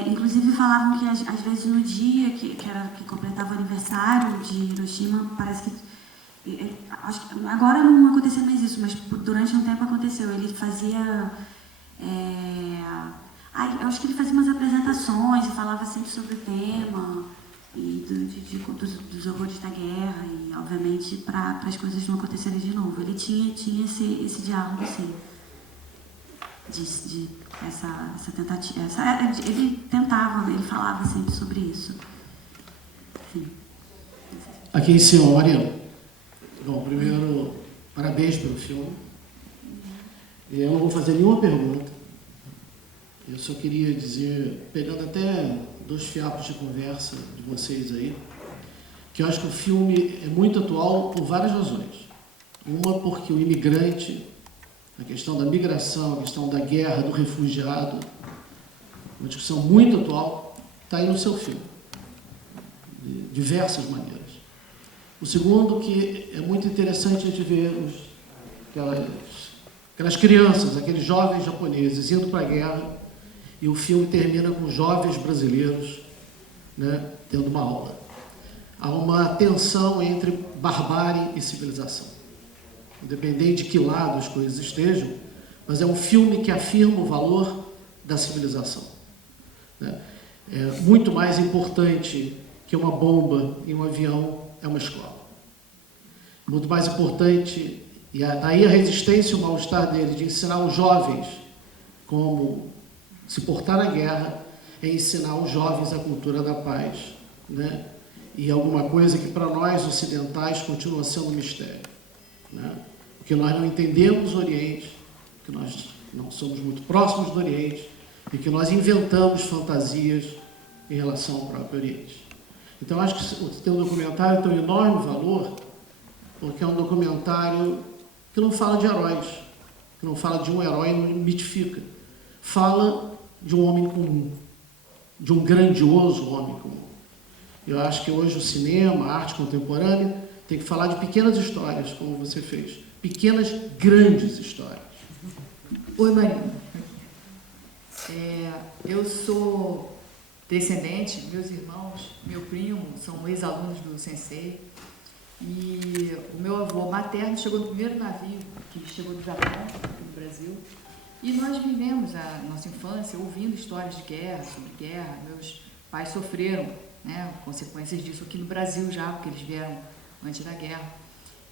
Inclusive falavam que às vezes no dia que completava o aniversário de Hiroshima, parece que acho que agora não aconteceu mais isso, mas durante um tempo aconteceu. Ele fazia eu acho que ele fazia umas apresentações e falava sempre sobre o tema e dos horrores da guerra e, obviamente, para as coisas não acontecerem de novo. Ele tinha esse diálogo, assim, essa tentativa. Ele falava sempre sobre isso. Sim. Aqui em cima, Mariana. Bom, primeiro, parabéns pelo filme. Eu não vou fazer nenhuma pergunta. Eu só queria dizer, pegando até 2 fiapos de conversa de vocês aí, que eu acho que o filme é muito atual por várias razões. Uma, porque o imigrante, a questão da migração, a questão da guerra, do refugiado, uma discussão muito atual, está aí no seu filme, de diversas maneiras. O segundo, que é muito interessante a gente ver aquelas crianças, aqueles jovens japoneses indo para a guerra, e o filme termina com jovens brasileiros, né, tendo uma aula. Há uma tensão entre barbárie e civilização. Independente de que lado as coisas estejam, mas é um filme que afirma o valor da civilização. Né? É muito mais importante que uma bomba e um avião é uma escola. Muito mais importante, e daí a resistência e o mal-estar dele, de ensinar os jovens como se portar na guerra, é ensinar os jovens a cultura da paz, né? E alguma coisa que para nós ocidentais continua sendo um mistério, né? Porque nós não entendemos o Oriente, que nós não somos muito próximos do Oriente e que nós inventamos fantasias em relação ao próprio Oriente. Então, acho que o teu documentário tem um enorme valor, porque é um documentário que não fala de heróis, que não fala de um herói e não mitifica. Fala de um homem comum, de um grandioso homem comum. Eu acho que hoje o cinema, a arte contemporânea, tem que falar de pequenas histórias, como você fez. Pequenas, grandes histórias. Oi, Marina. Eu sou descendente, meus irmãos, meu primo, são ex-alunos do Sensei. E o meu avô materno chegou no primeiro navio que chegou do Japão, aqui no Brasil. E nós vivemos a nossa infância ouvindo histórias de guerra, sobre guerra. Meus pais sofreram, né, consequências disso aqui no Brasil já, porque eles vieram antes da guerra.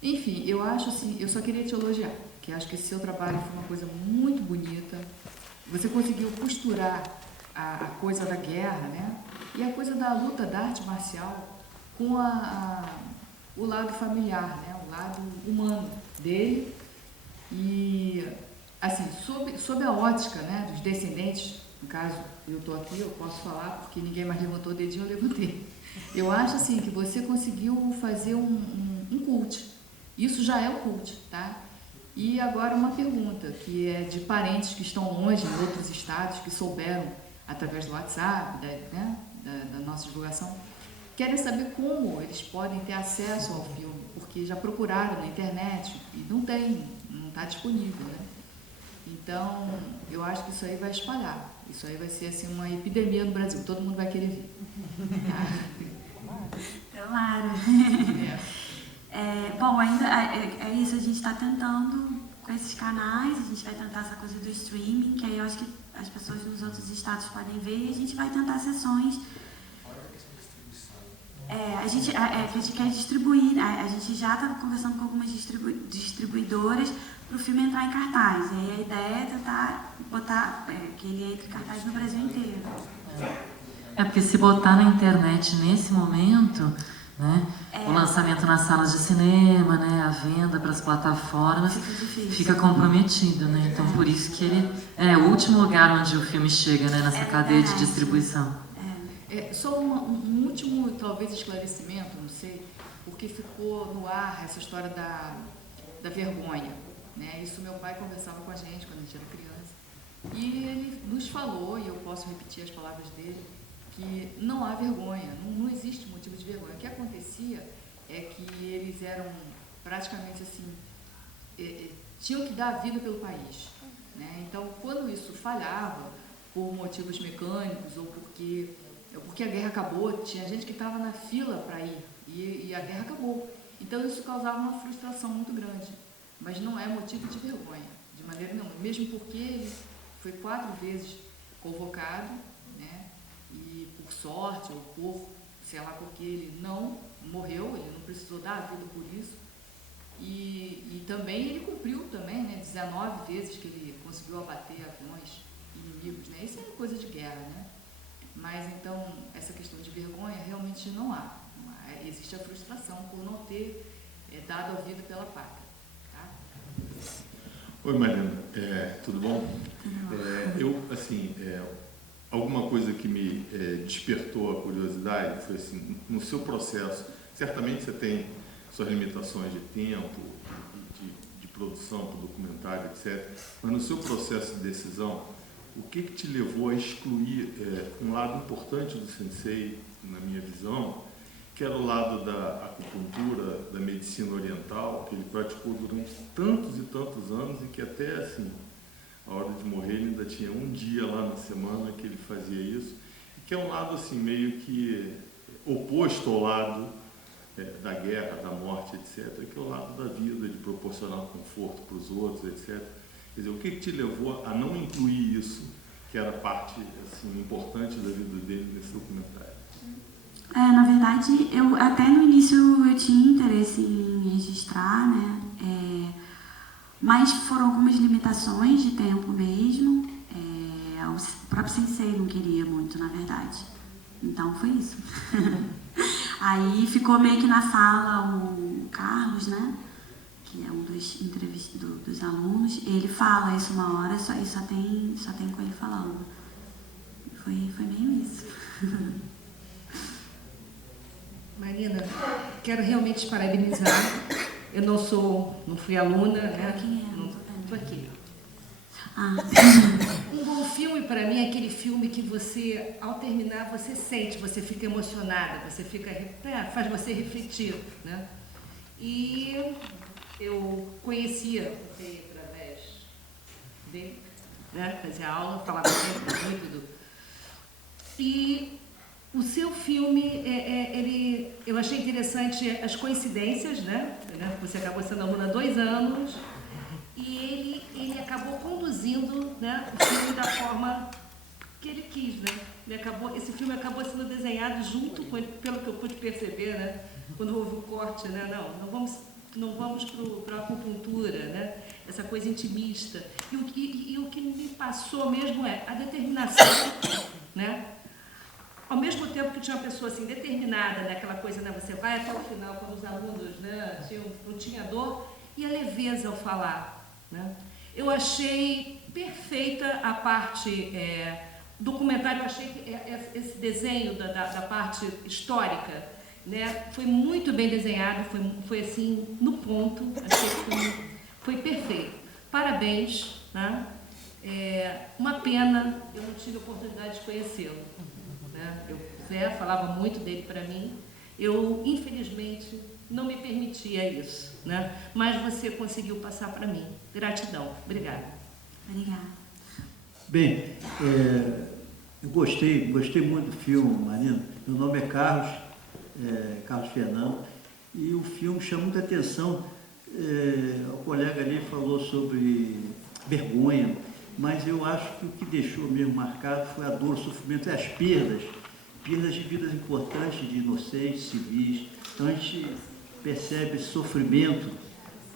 Enfim, eu acho assim, eu só queria te elogiar, que acho que esse seu trabalho foi uma coisa muito bonita. Você conseguiu costurar a coisa da guerra, né, e a coisa da luta da arte marcial com o lado familiar, né, o lado humano dele. E, assim, sob a ótica, né, dos descendentes, no caso, eu estou aqui, eu posso falar, porque ninguém mais levantou o dedinho, eu levantei. Eu acho, assim, que você conseguiu fazer um cult. Isso já é o cult, tá? E agora uma pergunta, que é de parentes que estão longe, em outros estados, que souberam, através do WhatsApp, da nossa divulgação, querem saber como eles podem ter acesso ao filme, porque já procuraram na internet e não está disponível, né? Então, eu acho que isso aí vai espalhar. Isso aí vai ser assim, uma epidemia no Brasil, todo mundo vai querer ver. Tomara. Bom, ainda é isso, a gente está tentando com esses canais, a gente vai tentar essa coisa do streaming, que aí eu acho que as pessoas nos outros estados podem ver, e a gente vai tentar sessões. A gente quer distribuir, a gente já está conversando com algumas distribuidoras para o filme entrar em cartaz. E aí a ideia é tentar botar que ele entre em cartaz no Brasil inteiro. Porque se botar na internet nesse momento, né, o lançamento nas salas de cinema, né, a venda para as plataformas, fica comprometido, né? Então por isso que ele é o último lugar onde o filme chega, né, nessa cadeia de distribuição. Só um último, talvez, esclarecimento, não sei, porque ficou no ar essa história da vergonha, né? Isso meu pai conversava com a gente quando a gente era criança. E ele nos falou, e eu posso repetir as palavras dele, que não há vergonha, não existe motivo de vergonha. O que acontecia é que eles eram praticamente assim, tinham que dar a vida pelo país, né? Então, quando isso falhava, por motivos mecânicos ou porque a guerra acabou, tinha gente que estava na fila para ir, e a guerra acabou. Então isso causava uma frustração muito grande, mas não é motivo de vergonha, de maneira nenhuma, mesmo porque ele foi 4 vezes convocado, né, e por sorte, ou por, sei lá, porque ele não morreu, ele não precisou dar a vida por isso, e também ele cumpriu também, né, 19 vezes que ele conseguiu abater aviões inimigos, né, isso é coisa de guerra, né. Mas, então, essa questão de vergonha realmente não há. Existe a frustração por não ter dado ouvido pela pátria. Tá? Oi, Marina. Tudo bom? Alguma coisa que me despertou a curiosidade foi assim, no seu processo, certamente você tem suas limitações de tempo, de produção para o documentário, etc. Mas no seu processo de decisão, o que te levou a excluir um lado importante do Sensei, na minha visão, que era o lado da acupuntura, da medicina oriental, que ele praticou durante tantos e tantos anos e que até assim, a hora de morrer, ele ainda tinha um dia lá na semana que ele fazia isso, e que é um lado assim meio que oposto ao lado da guerra, da morte, etc., que é o lado da vida, de proporcionar conforto para os outros, etc. Quer dizer, o que te levou a não incluir isso, que era parte assim, importante da vida dele nesse documentário? Na verdade, eu até no início eu tinha interesse em registrar, né? Mas foram algumas limitações de tempo mesmo. O próprio Sensei não queria muito, na verdade. Então foi isso. Aí ficou meio que na sala o Carlos, né? Que é um dos alunos. Ele fala isso uma hora, só tem com ele falando. Foi meio isso. Marina, quero realmente te parabenizar. Eu não fui aluna, né? Estou aqui. Um bom filme para mim é aquele filme que você, ao terminar, você sente, você fica emocionada, faz você refletir, né? E eu conhecia você através dele, né? Fazia aula, falava sempre muito E o seu filme, eu achei interessante as coincidências, né? Você acabou sendo aluna há 2 anos e ele acabou conduzindo, né, o filme da forma que ele quis, né? Esse filme acabou sendo desenhado junto com ele, pelo que eu pude perceber, né? Quando houve o corte, né? Não vamos para a acupuntura, né? Essa coisa intimista. E o que me passou mesmo é a determinação, né? Ao mesmo tempo que tinha uma pessoa assim, determinada, né, aquela coisa, né, você vai até o final, quando os alunos, né, não tinha dor, e a leveza ao falar. Né? Eu achei perfeita a parte documentário, eu achei que esse desenho da parte histórica, né, foi muito bem desenhado, foi assim, no ponto, achei que foi perfeito. Parabéns, né? Uma pena, eu não tive a oportunidade de conhecê-lo. O Zé falava muito dele para mim, eu infelizmente não me permitia isso, né? Mas você conseguiu passar para mim. Gratidão. Obrigada. Obrigada. Bem, eu gostei muito do filme, Marina. Meu nome é Carlos Fernando, e o filme chama muita atenção. O colega ali falou sobre vergonha, mas eu acho que o que deixou mesmo marcado foi a dor, o sofrimento e as perdas de vidas importantes de inocentes, civis. Então a gente percebe esse sofrimento.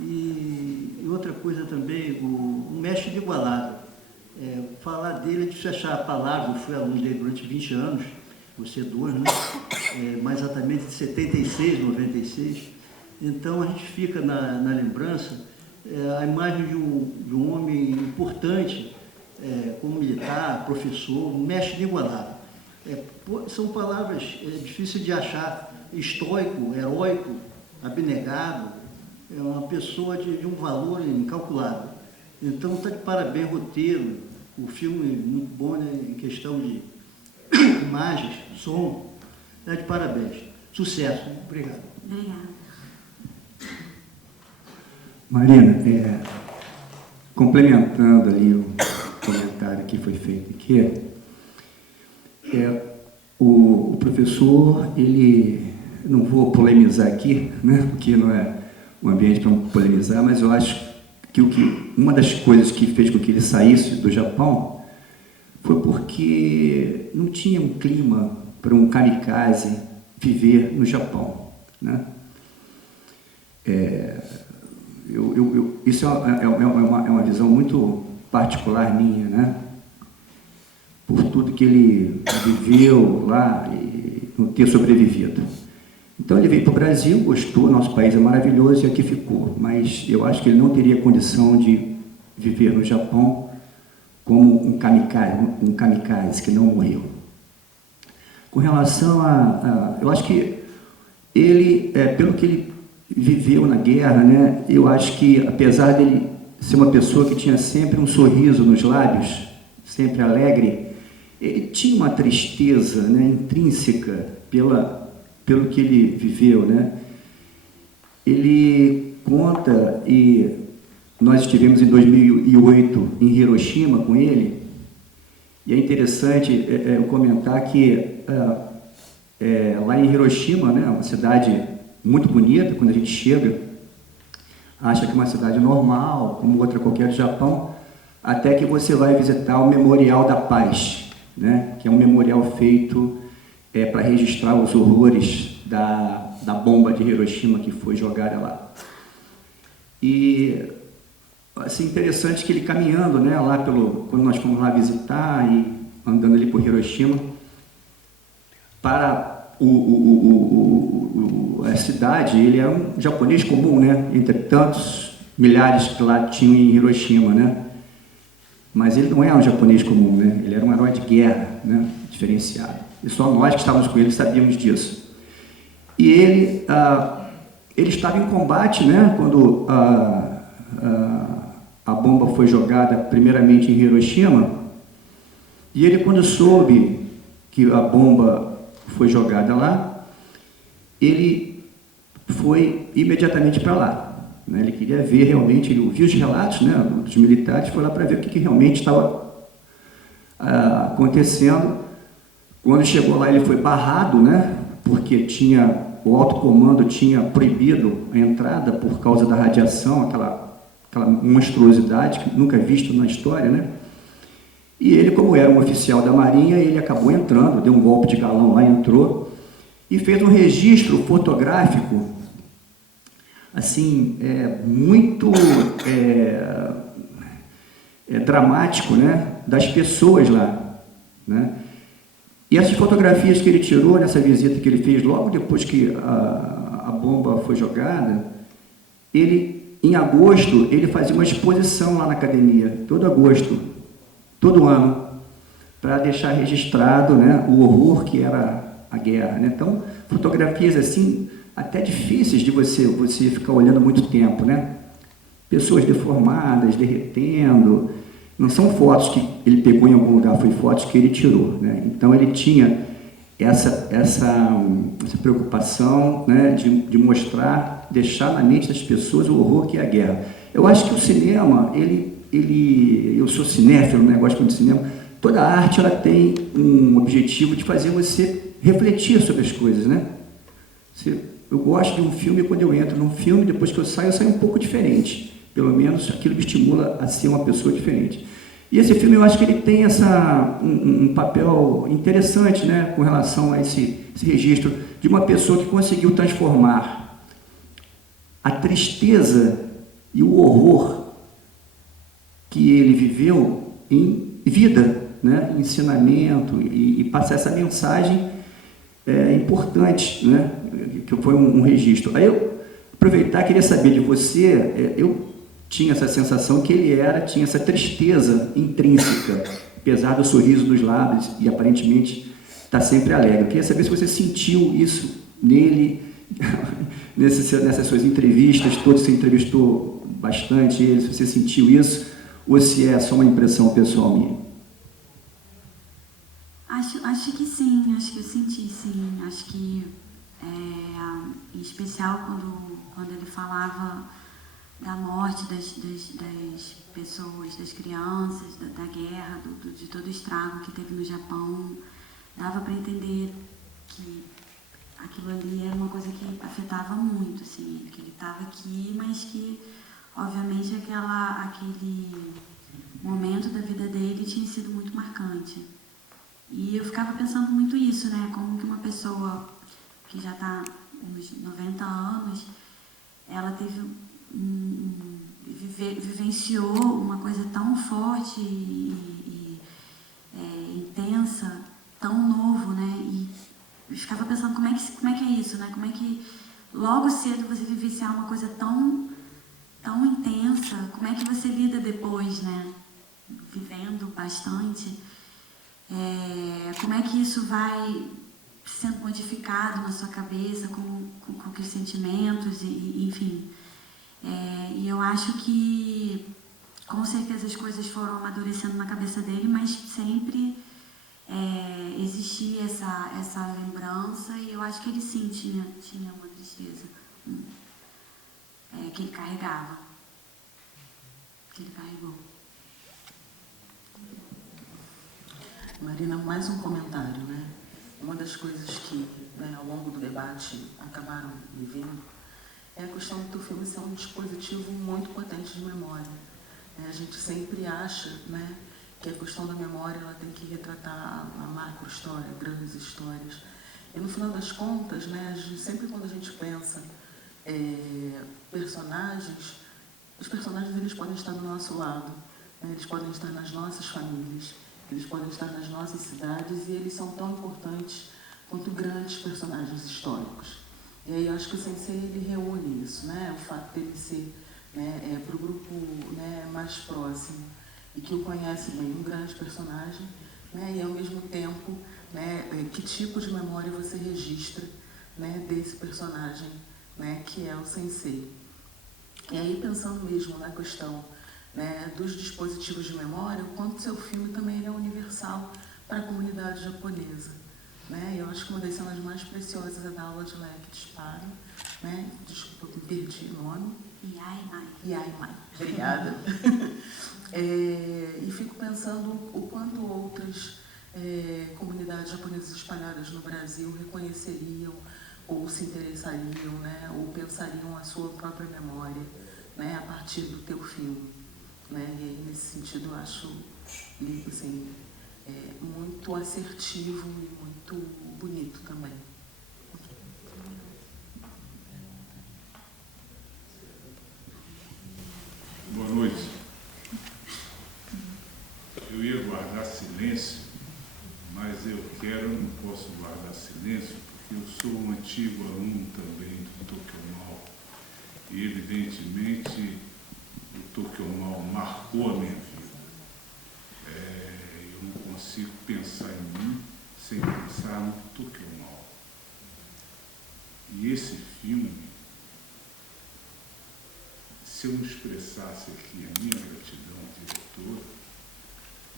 E outra coisa também, o mestre inigualável. Falar dele é difícil achar a palavra, eu fui aluno dele durante 20 anos, você 2, né? Mais exatamente de 76, 96. Então a gente fica na lembrança a imagem de um homem importante, como militar, professor, um mestre inigualável. São palavras difíceis de achar. Estoico, heróico, abnegado, é uma pessoa de um valor incalculável. Então está de parabéns, roteiro, o filme muito bom, né, em questão de imagens, som, está de parabéns. Sucesso, né? Obrigado. Obrigada. Marina, complementando ali o comentário que foi feito aqui, o professor, ele, não vou polemizar aqui, né, porque não é um ambiente para polemizar, mas eu acho que uma das coisas que fez com que ele saísse do Japão foi porque não tinha um clima para um kamikaze viver no Japão, né? Isso é uma visão muito particular minha, né? Por tudo que ele viveu lá e não ter sobrevivido. Então ele veio para o Brasil, gostou, nosso país é maravilhoso e aqui ficou. Mas eu acho que ele não teria condição de viver no Japão como um kamikaze que não morreu. Com relação eu acho que ele, pelo que ele viveu na guerra, né, eu acho que apesar dele ser uma pessoa que tinha sempre um sorriso nos lábios, sempre alegre, ele tinha uma tristeza, né, intrínseca pelo que ele viveu, né? Ele conta, e nós estivemos em 2008 em Hiroshima com ele, e é interessante eu comentar que lá em Hiroshima, né, uma cidade muito bonita, quando a gente chega, acha que é uma cidade normal, como outra qualquer do Japão, até que você vai visitar o Memorial da Paz, né, que é um memorial feito para registrar os horrores da bomba de Hiroshima que foi jogada lá. E assim, interessante que ele caminhando, né, lá quando nós fomos lá visitar e andando ali por Hiroshima, para a cidade, ele era um japonês comum, né, entre tantos milhares que lá tinham em Hiroshima, né? Mas ele não era um japonês comum, né? Ele era um herói de guerra, né, diferenciado. E só nós que estávamos com ele sabíamos disso. E ele estava em combate, né, quando a bomba foi jogada primeiramente em Hiroshima, e ele, quando soube que a bomba foi jogada lá, ele foi imediatamente para lá. Né? Ele queria ver realmente, ele ouviu os relatos, né, dos militares, foi lá para ver o que realmente estava acontecendo. Quando chegou lá, ele foi barrado, né, porque o alto comando tinha proibido a entrada por causa da radiação, aquela monstruosidade que nunca visto na história, né? E ele, como era um oficial da Marinha, ele acabou entrando, deu um golpe de galão lá, entrou e fez um registro fotográfico, assim, muito dramático, né, das pessoas lá, né? E essas fotografias que ele tirou nessa visita que ele fez logo depois que a bomba foi jogada, em agosto, ele fazia uma exposição lá na academia, todo agosto, todo ano, para deixar registrado, né, o horror que era a guerra, né? Então, fotografias assim, até difíceis de você ficar olhando muito tempo, né? Pessoas deformadas, derretendo. Não são fotos que ele pegou em algum lugar, foi fotos que ele tirou, né? Então ele tinha essa preocupação, né, de mostrar, deixar na mente das pessoas o horror que é a guerra. Eu acho que o cinema, eu sou cinéfilo, né, gosto muito de cinema, toda arte ela tem um objetivo de fazer você refletir sobre as coisas, né? Eu gosto de um filme, quando eu entro num filme, depois que eu saio um pouco diferente. Pelo menos aquilo me estimula a ser uma pessoa diferente. E esse filme, eu acho que ele tem um papel interessante, né, com relação a esse registro de uma pessoa que conseguiu transformar a tristeza e o horror que ele viveu em vida, né, em ensinamento, e passar essa mensagem importante, né, que foi um registro. Aí eu aproveitar, queria saber de você, eu tinha essa sensação que ele tinha essa tristeza intrínseca, apesar do sorriso dos lábios e aparentemente está sempre alegre. Eu queria saber se você sentiu isso nele, nessas suas entrevistas, todos você entrevistou bastante ele, se você sentiu isso, ou se é só uma impressão pessoal minha. Acho que sim, acho que eu senti sim, acho que em especial quando ele falava da morte das pessoas, das crianças, da guerra, de todo o estrago que teve no Japão, dava para entender que aquilo ali era uma coisa que afetava muito, assim, que ele estava aqui, mas que, obviamente, aquele momento da vida dele tinha sido muito marcante. E eu ficava pensando muito isso, né, como que uma pessoa que já está uns 90 anos, ela vivenciou uma coisa tão forte e intensa, tão novo, né? E eu ficava pensando como é que é isso, né? Como é que logo cedo você vivenciar uma coisa tão intensa, como é que você lida depois, né? Vivendo bastante, como é que isso vai sendo modificado na sua cabeça, com que sentimentos, enfim. E eu acho que, com certeza, as coisas foram amadurecendo na cabeça dele, mas sempre existia essa lembrança, e eu acho que ele sim tinha uma tristeza que ele carregava, que ele carregou. Marina, mais um comentário, né? Uma das coisas que, ao longo do debate, acabaram me vindo é a questão do teu filme ser um dispositivo muito potente de memória. A gente sempre acha, né, que a questão da memória ela tem que retratar a macro-história, grandes histórias. E, no final das contas, né, sempre quando a gente pensa personagens, os personagens eles podem estar do nosso lado, né, eles podem estar nas nossas famílias, eles podem estar nas nossas cidades, e eles são tão importantes quanto grandes personagens históricos. E aí eu acho que o Sensei ele reúne isso, né? O fato dele ser, né, para o grupo, né, mais próximo e que o conhece bem, um grande personagem, né? E ao mesmo tempo, né, que tipo de memória você registra, né, desse personagem, né, que é o Sensei. E aí pensando mesmo na questão, né, dos dispositivos de memória, o quanto seu filme também é universal para a comunidade japonesa. Né? Eu acho que uma das cenas mais preciosas é da aula de leque disparo, né? Desculpa, eu me perdi o nome. Iai Mai. Obrigada. E fico pensando o quanto outras comunidades japonesas espalhadas no Brasil reconheceriam ou se interessariam, né? Ou pensariam a sua própria memória, né? A partir do teu filme. Né? E aí, nesse sentido, eu acho assim, muito assertivo e muito bonito também. Boa noite. Eu ia guardar silêncio, mas eu não posso guardar silêncio, porque eu sou um antigo aluno também do Tokyo Mal. E, evidentemente, o Tokyo Mal marcou a minha vida. Eu não consigo pensar em mim sem pensar no Tokyo Mal. E esse filme, se eu não expressasse aqui a minha gratidão ao diretor,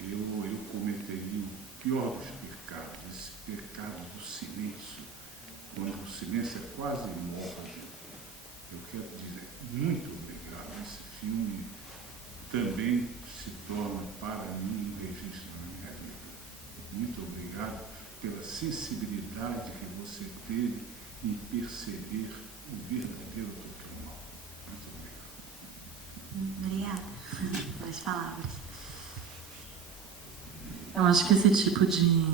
eu cometeria o pior dos pecados, esse pecado do silêncio, quando o silêncio é quase morte. Eu quero dizer muito obrigado. Esse filme também se torna para mim um registro na minha vida. Muito obrigado pela sensibilidade que você teve em perceber o verdadeiro Tokyo Mal. Muito obrigado. Obrigada pelas palavras. Eu acho que esse tipo de...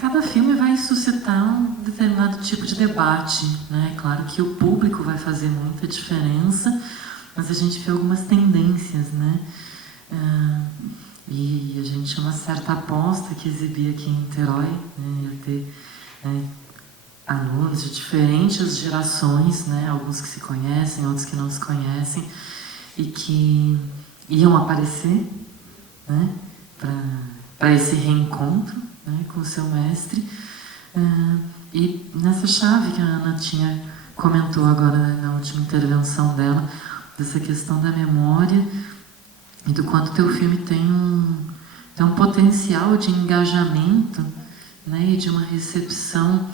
Cada filme vai suscitar um determinado tipo de debate, né? Claro que o público vai fazer muita diferença, mas a gente vê algumas tendências, né? E a gente tinha uma certa aposta que exibia aqui em Niterói, né? Ia ter alunos de diferentes gerações, né? Alguns que se conhecem, outros que não se conhecem, e que iam aparecer, né? Para esse reencontro, né? Com o seu mestre. E nessa chave que a Ana comentou agora, né, na última intervenção dela, dessa questão da memória e do quanto teu filme tem um potencial de engajamento, né, e de uma recepção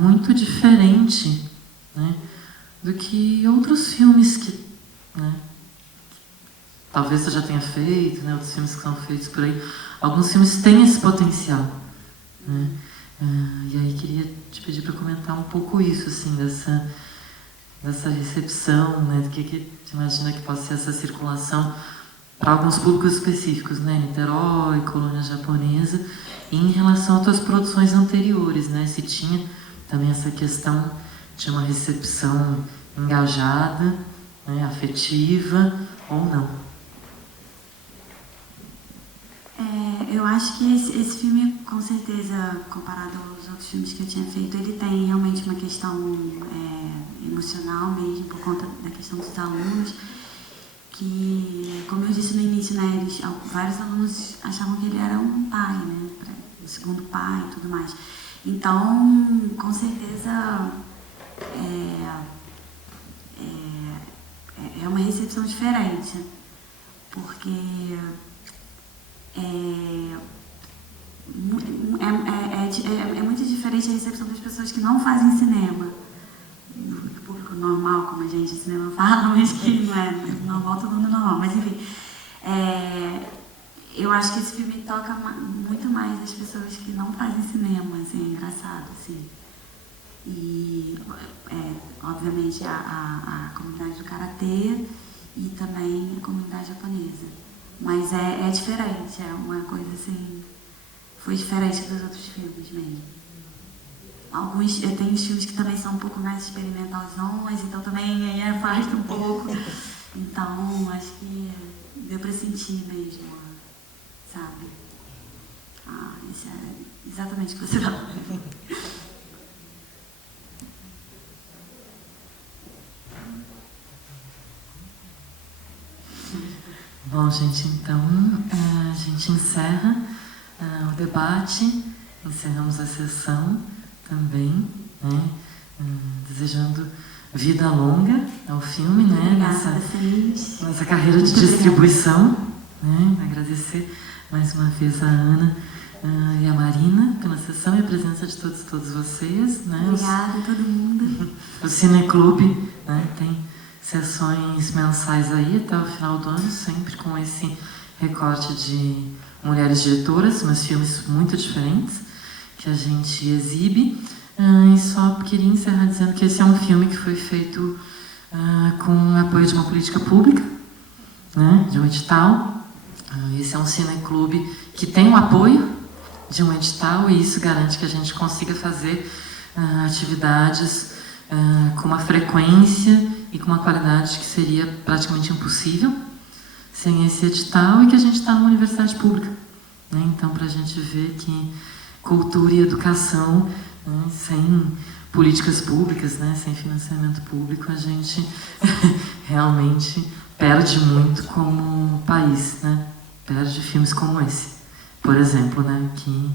muito diferente, né, do que outros filmes que, né, talvez você já tenha feito, né, outros filmes que são feitos por aí. Alguns filmes têm esse potencial, né? E aí queria te pedir para comentar um pouco isso, assim, dessa recepção, né, do que você imagina que possa ser essa circulação para alguns públicos específicos, né, Niterói, colônia japonesa, e em relação às tuas produções anteriores, né, se tinha também essa questão de uma recepção engajada, né, afetiva ou não. Eu acho que esse filme, com certeza, comparado aos outros filmes que eu tinha feito, ele tem realmente uma questão emocional mesmo, por conta da questão dos alunos, que, como eu disse no início, né, vários alunos achavam que ele era um pai, né, o segundo pai e tudo mais. Então, com certeza, é uma recepção diferente, porque é muito diferente a recepção das pessoas que não fazem cinema. Do público normal, como a gente de cinema fala, mas que não é normal, todo mundo normal. Mas, enfim, eu acho que esse filme toca muito mais as pessoas que não fazem cinema, assim, é engraçado, assim. E, obviamente, a comunidade do karatê e também a comunidade japonesa. Mas é diferente, é uma coisa assim, foi diferente dos outros filmes mesmo. Tem filmes que também são um pouco mais experimentalzões, então também aí afasta um pouco. Então, acho que deu pra sentir mesmo, sabe? Isso é exatamente o que você falou. Bom, gente, então a gente encerra o debate, encerramos a sessão também, né? Desejando vida longa ao filme, né? Nessa carreira de distribuição, né? Agradecer mais uma vez a Ana e a Marina pela sessão e a presença de todos vocês, né? Obrigada a todo mundo. O Cineclube, né, tem sessões mensais aí até o final do ano, sempre com esse recorte de mulheres diretoras, mas filmes muito diferentes que a gente exibe. E só queria encerrar dizendo que esse é um filme que foi feito com o apoio de uma política pública, né, de um edital. Esse é um cineclube que tem o apoio de um edital e isso garante que a gente consiga fazer atividades com uma frequência e com uma qualidade que seria praticamente impossível sem esse edital e que a gente está numa universidade pública, né? Então, para a gente ver que cultura e educação, né, sem políticas públicas, né, sem financiamento público, a gente realmente perde muito como país, né? Perde filmes como esse, por exemplo, né, que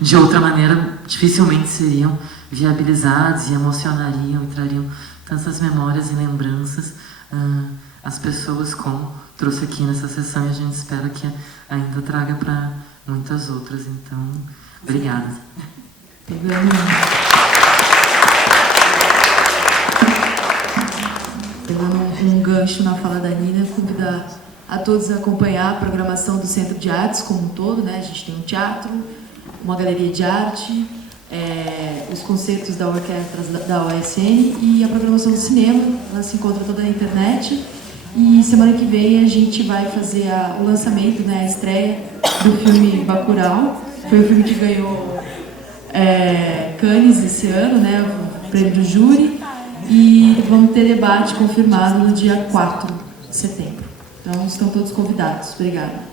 de outra maneira dificilmente seriam viabilizados e emocionariam e trariam tantas memórias e lembranças às pessoas como trouxe aqui nessa sessão e a gente espera que ainda traga para muitas outras. Então, obrigada. Pegando um gancho na fala da Nina, convidar a todos a acompanhar a programação do Centro de Artes como um todo, né? A gente tem um teatro, uma galeria de arte, os concertos da orquestra da OSN e a programação do cinema. Ela se encontra toda na internet. E semana que vem a gente vai fazer o lançamento, né, a estreia do filme Bacurau. Foi o filme que ganhou Cannes esse ano, né, o prêmio do júri. E vamos ter debate confirmado no dia 4 de setembro. Então estão todos convidados. Obrigada.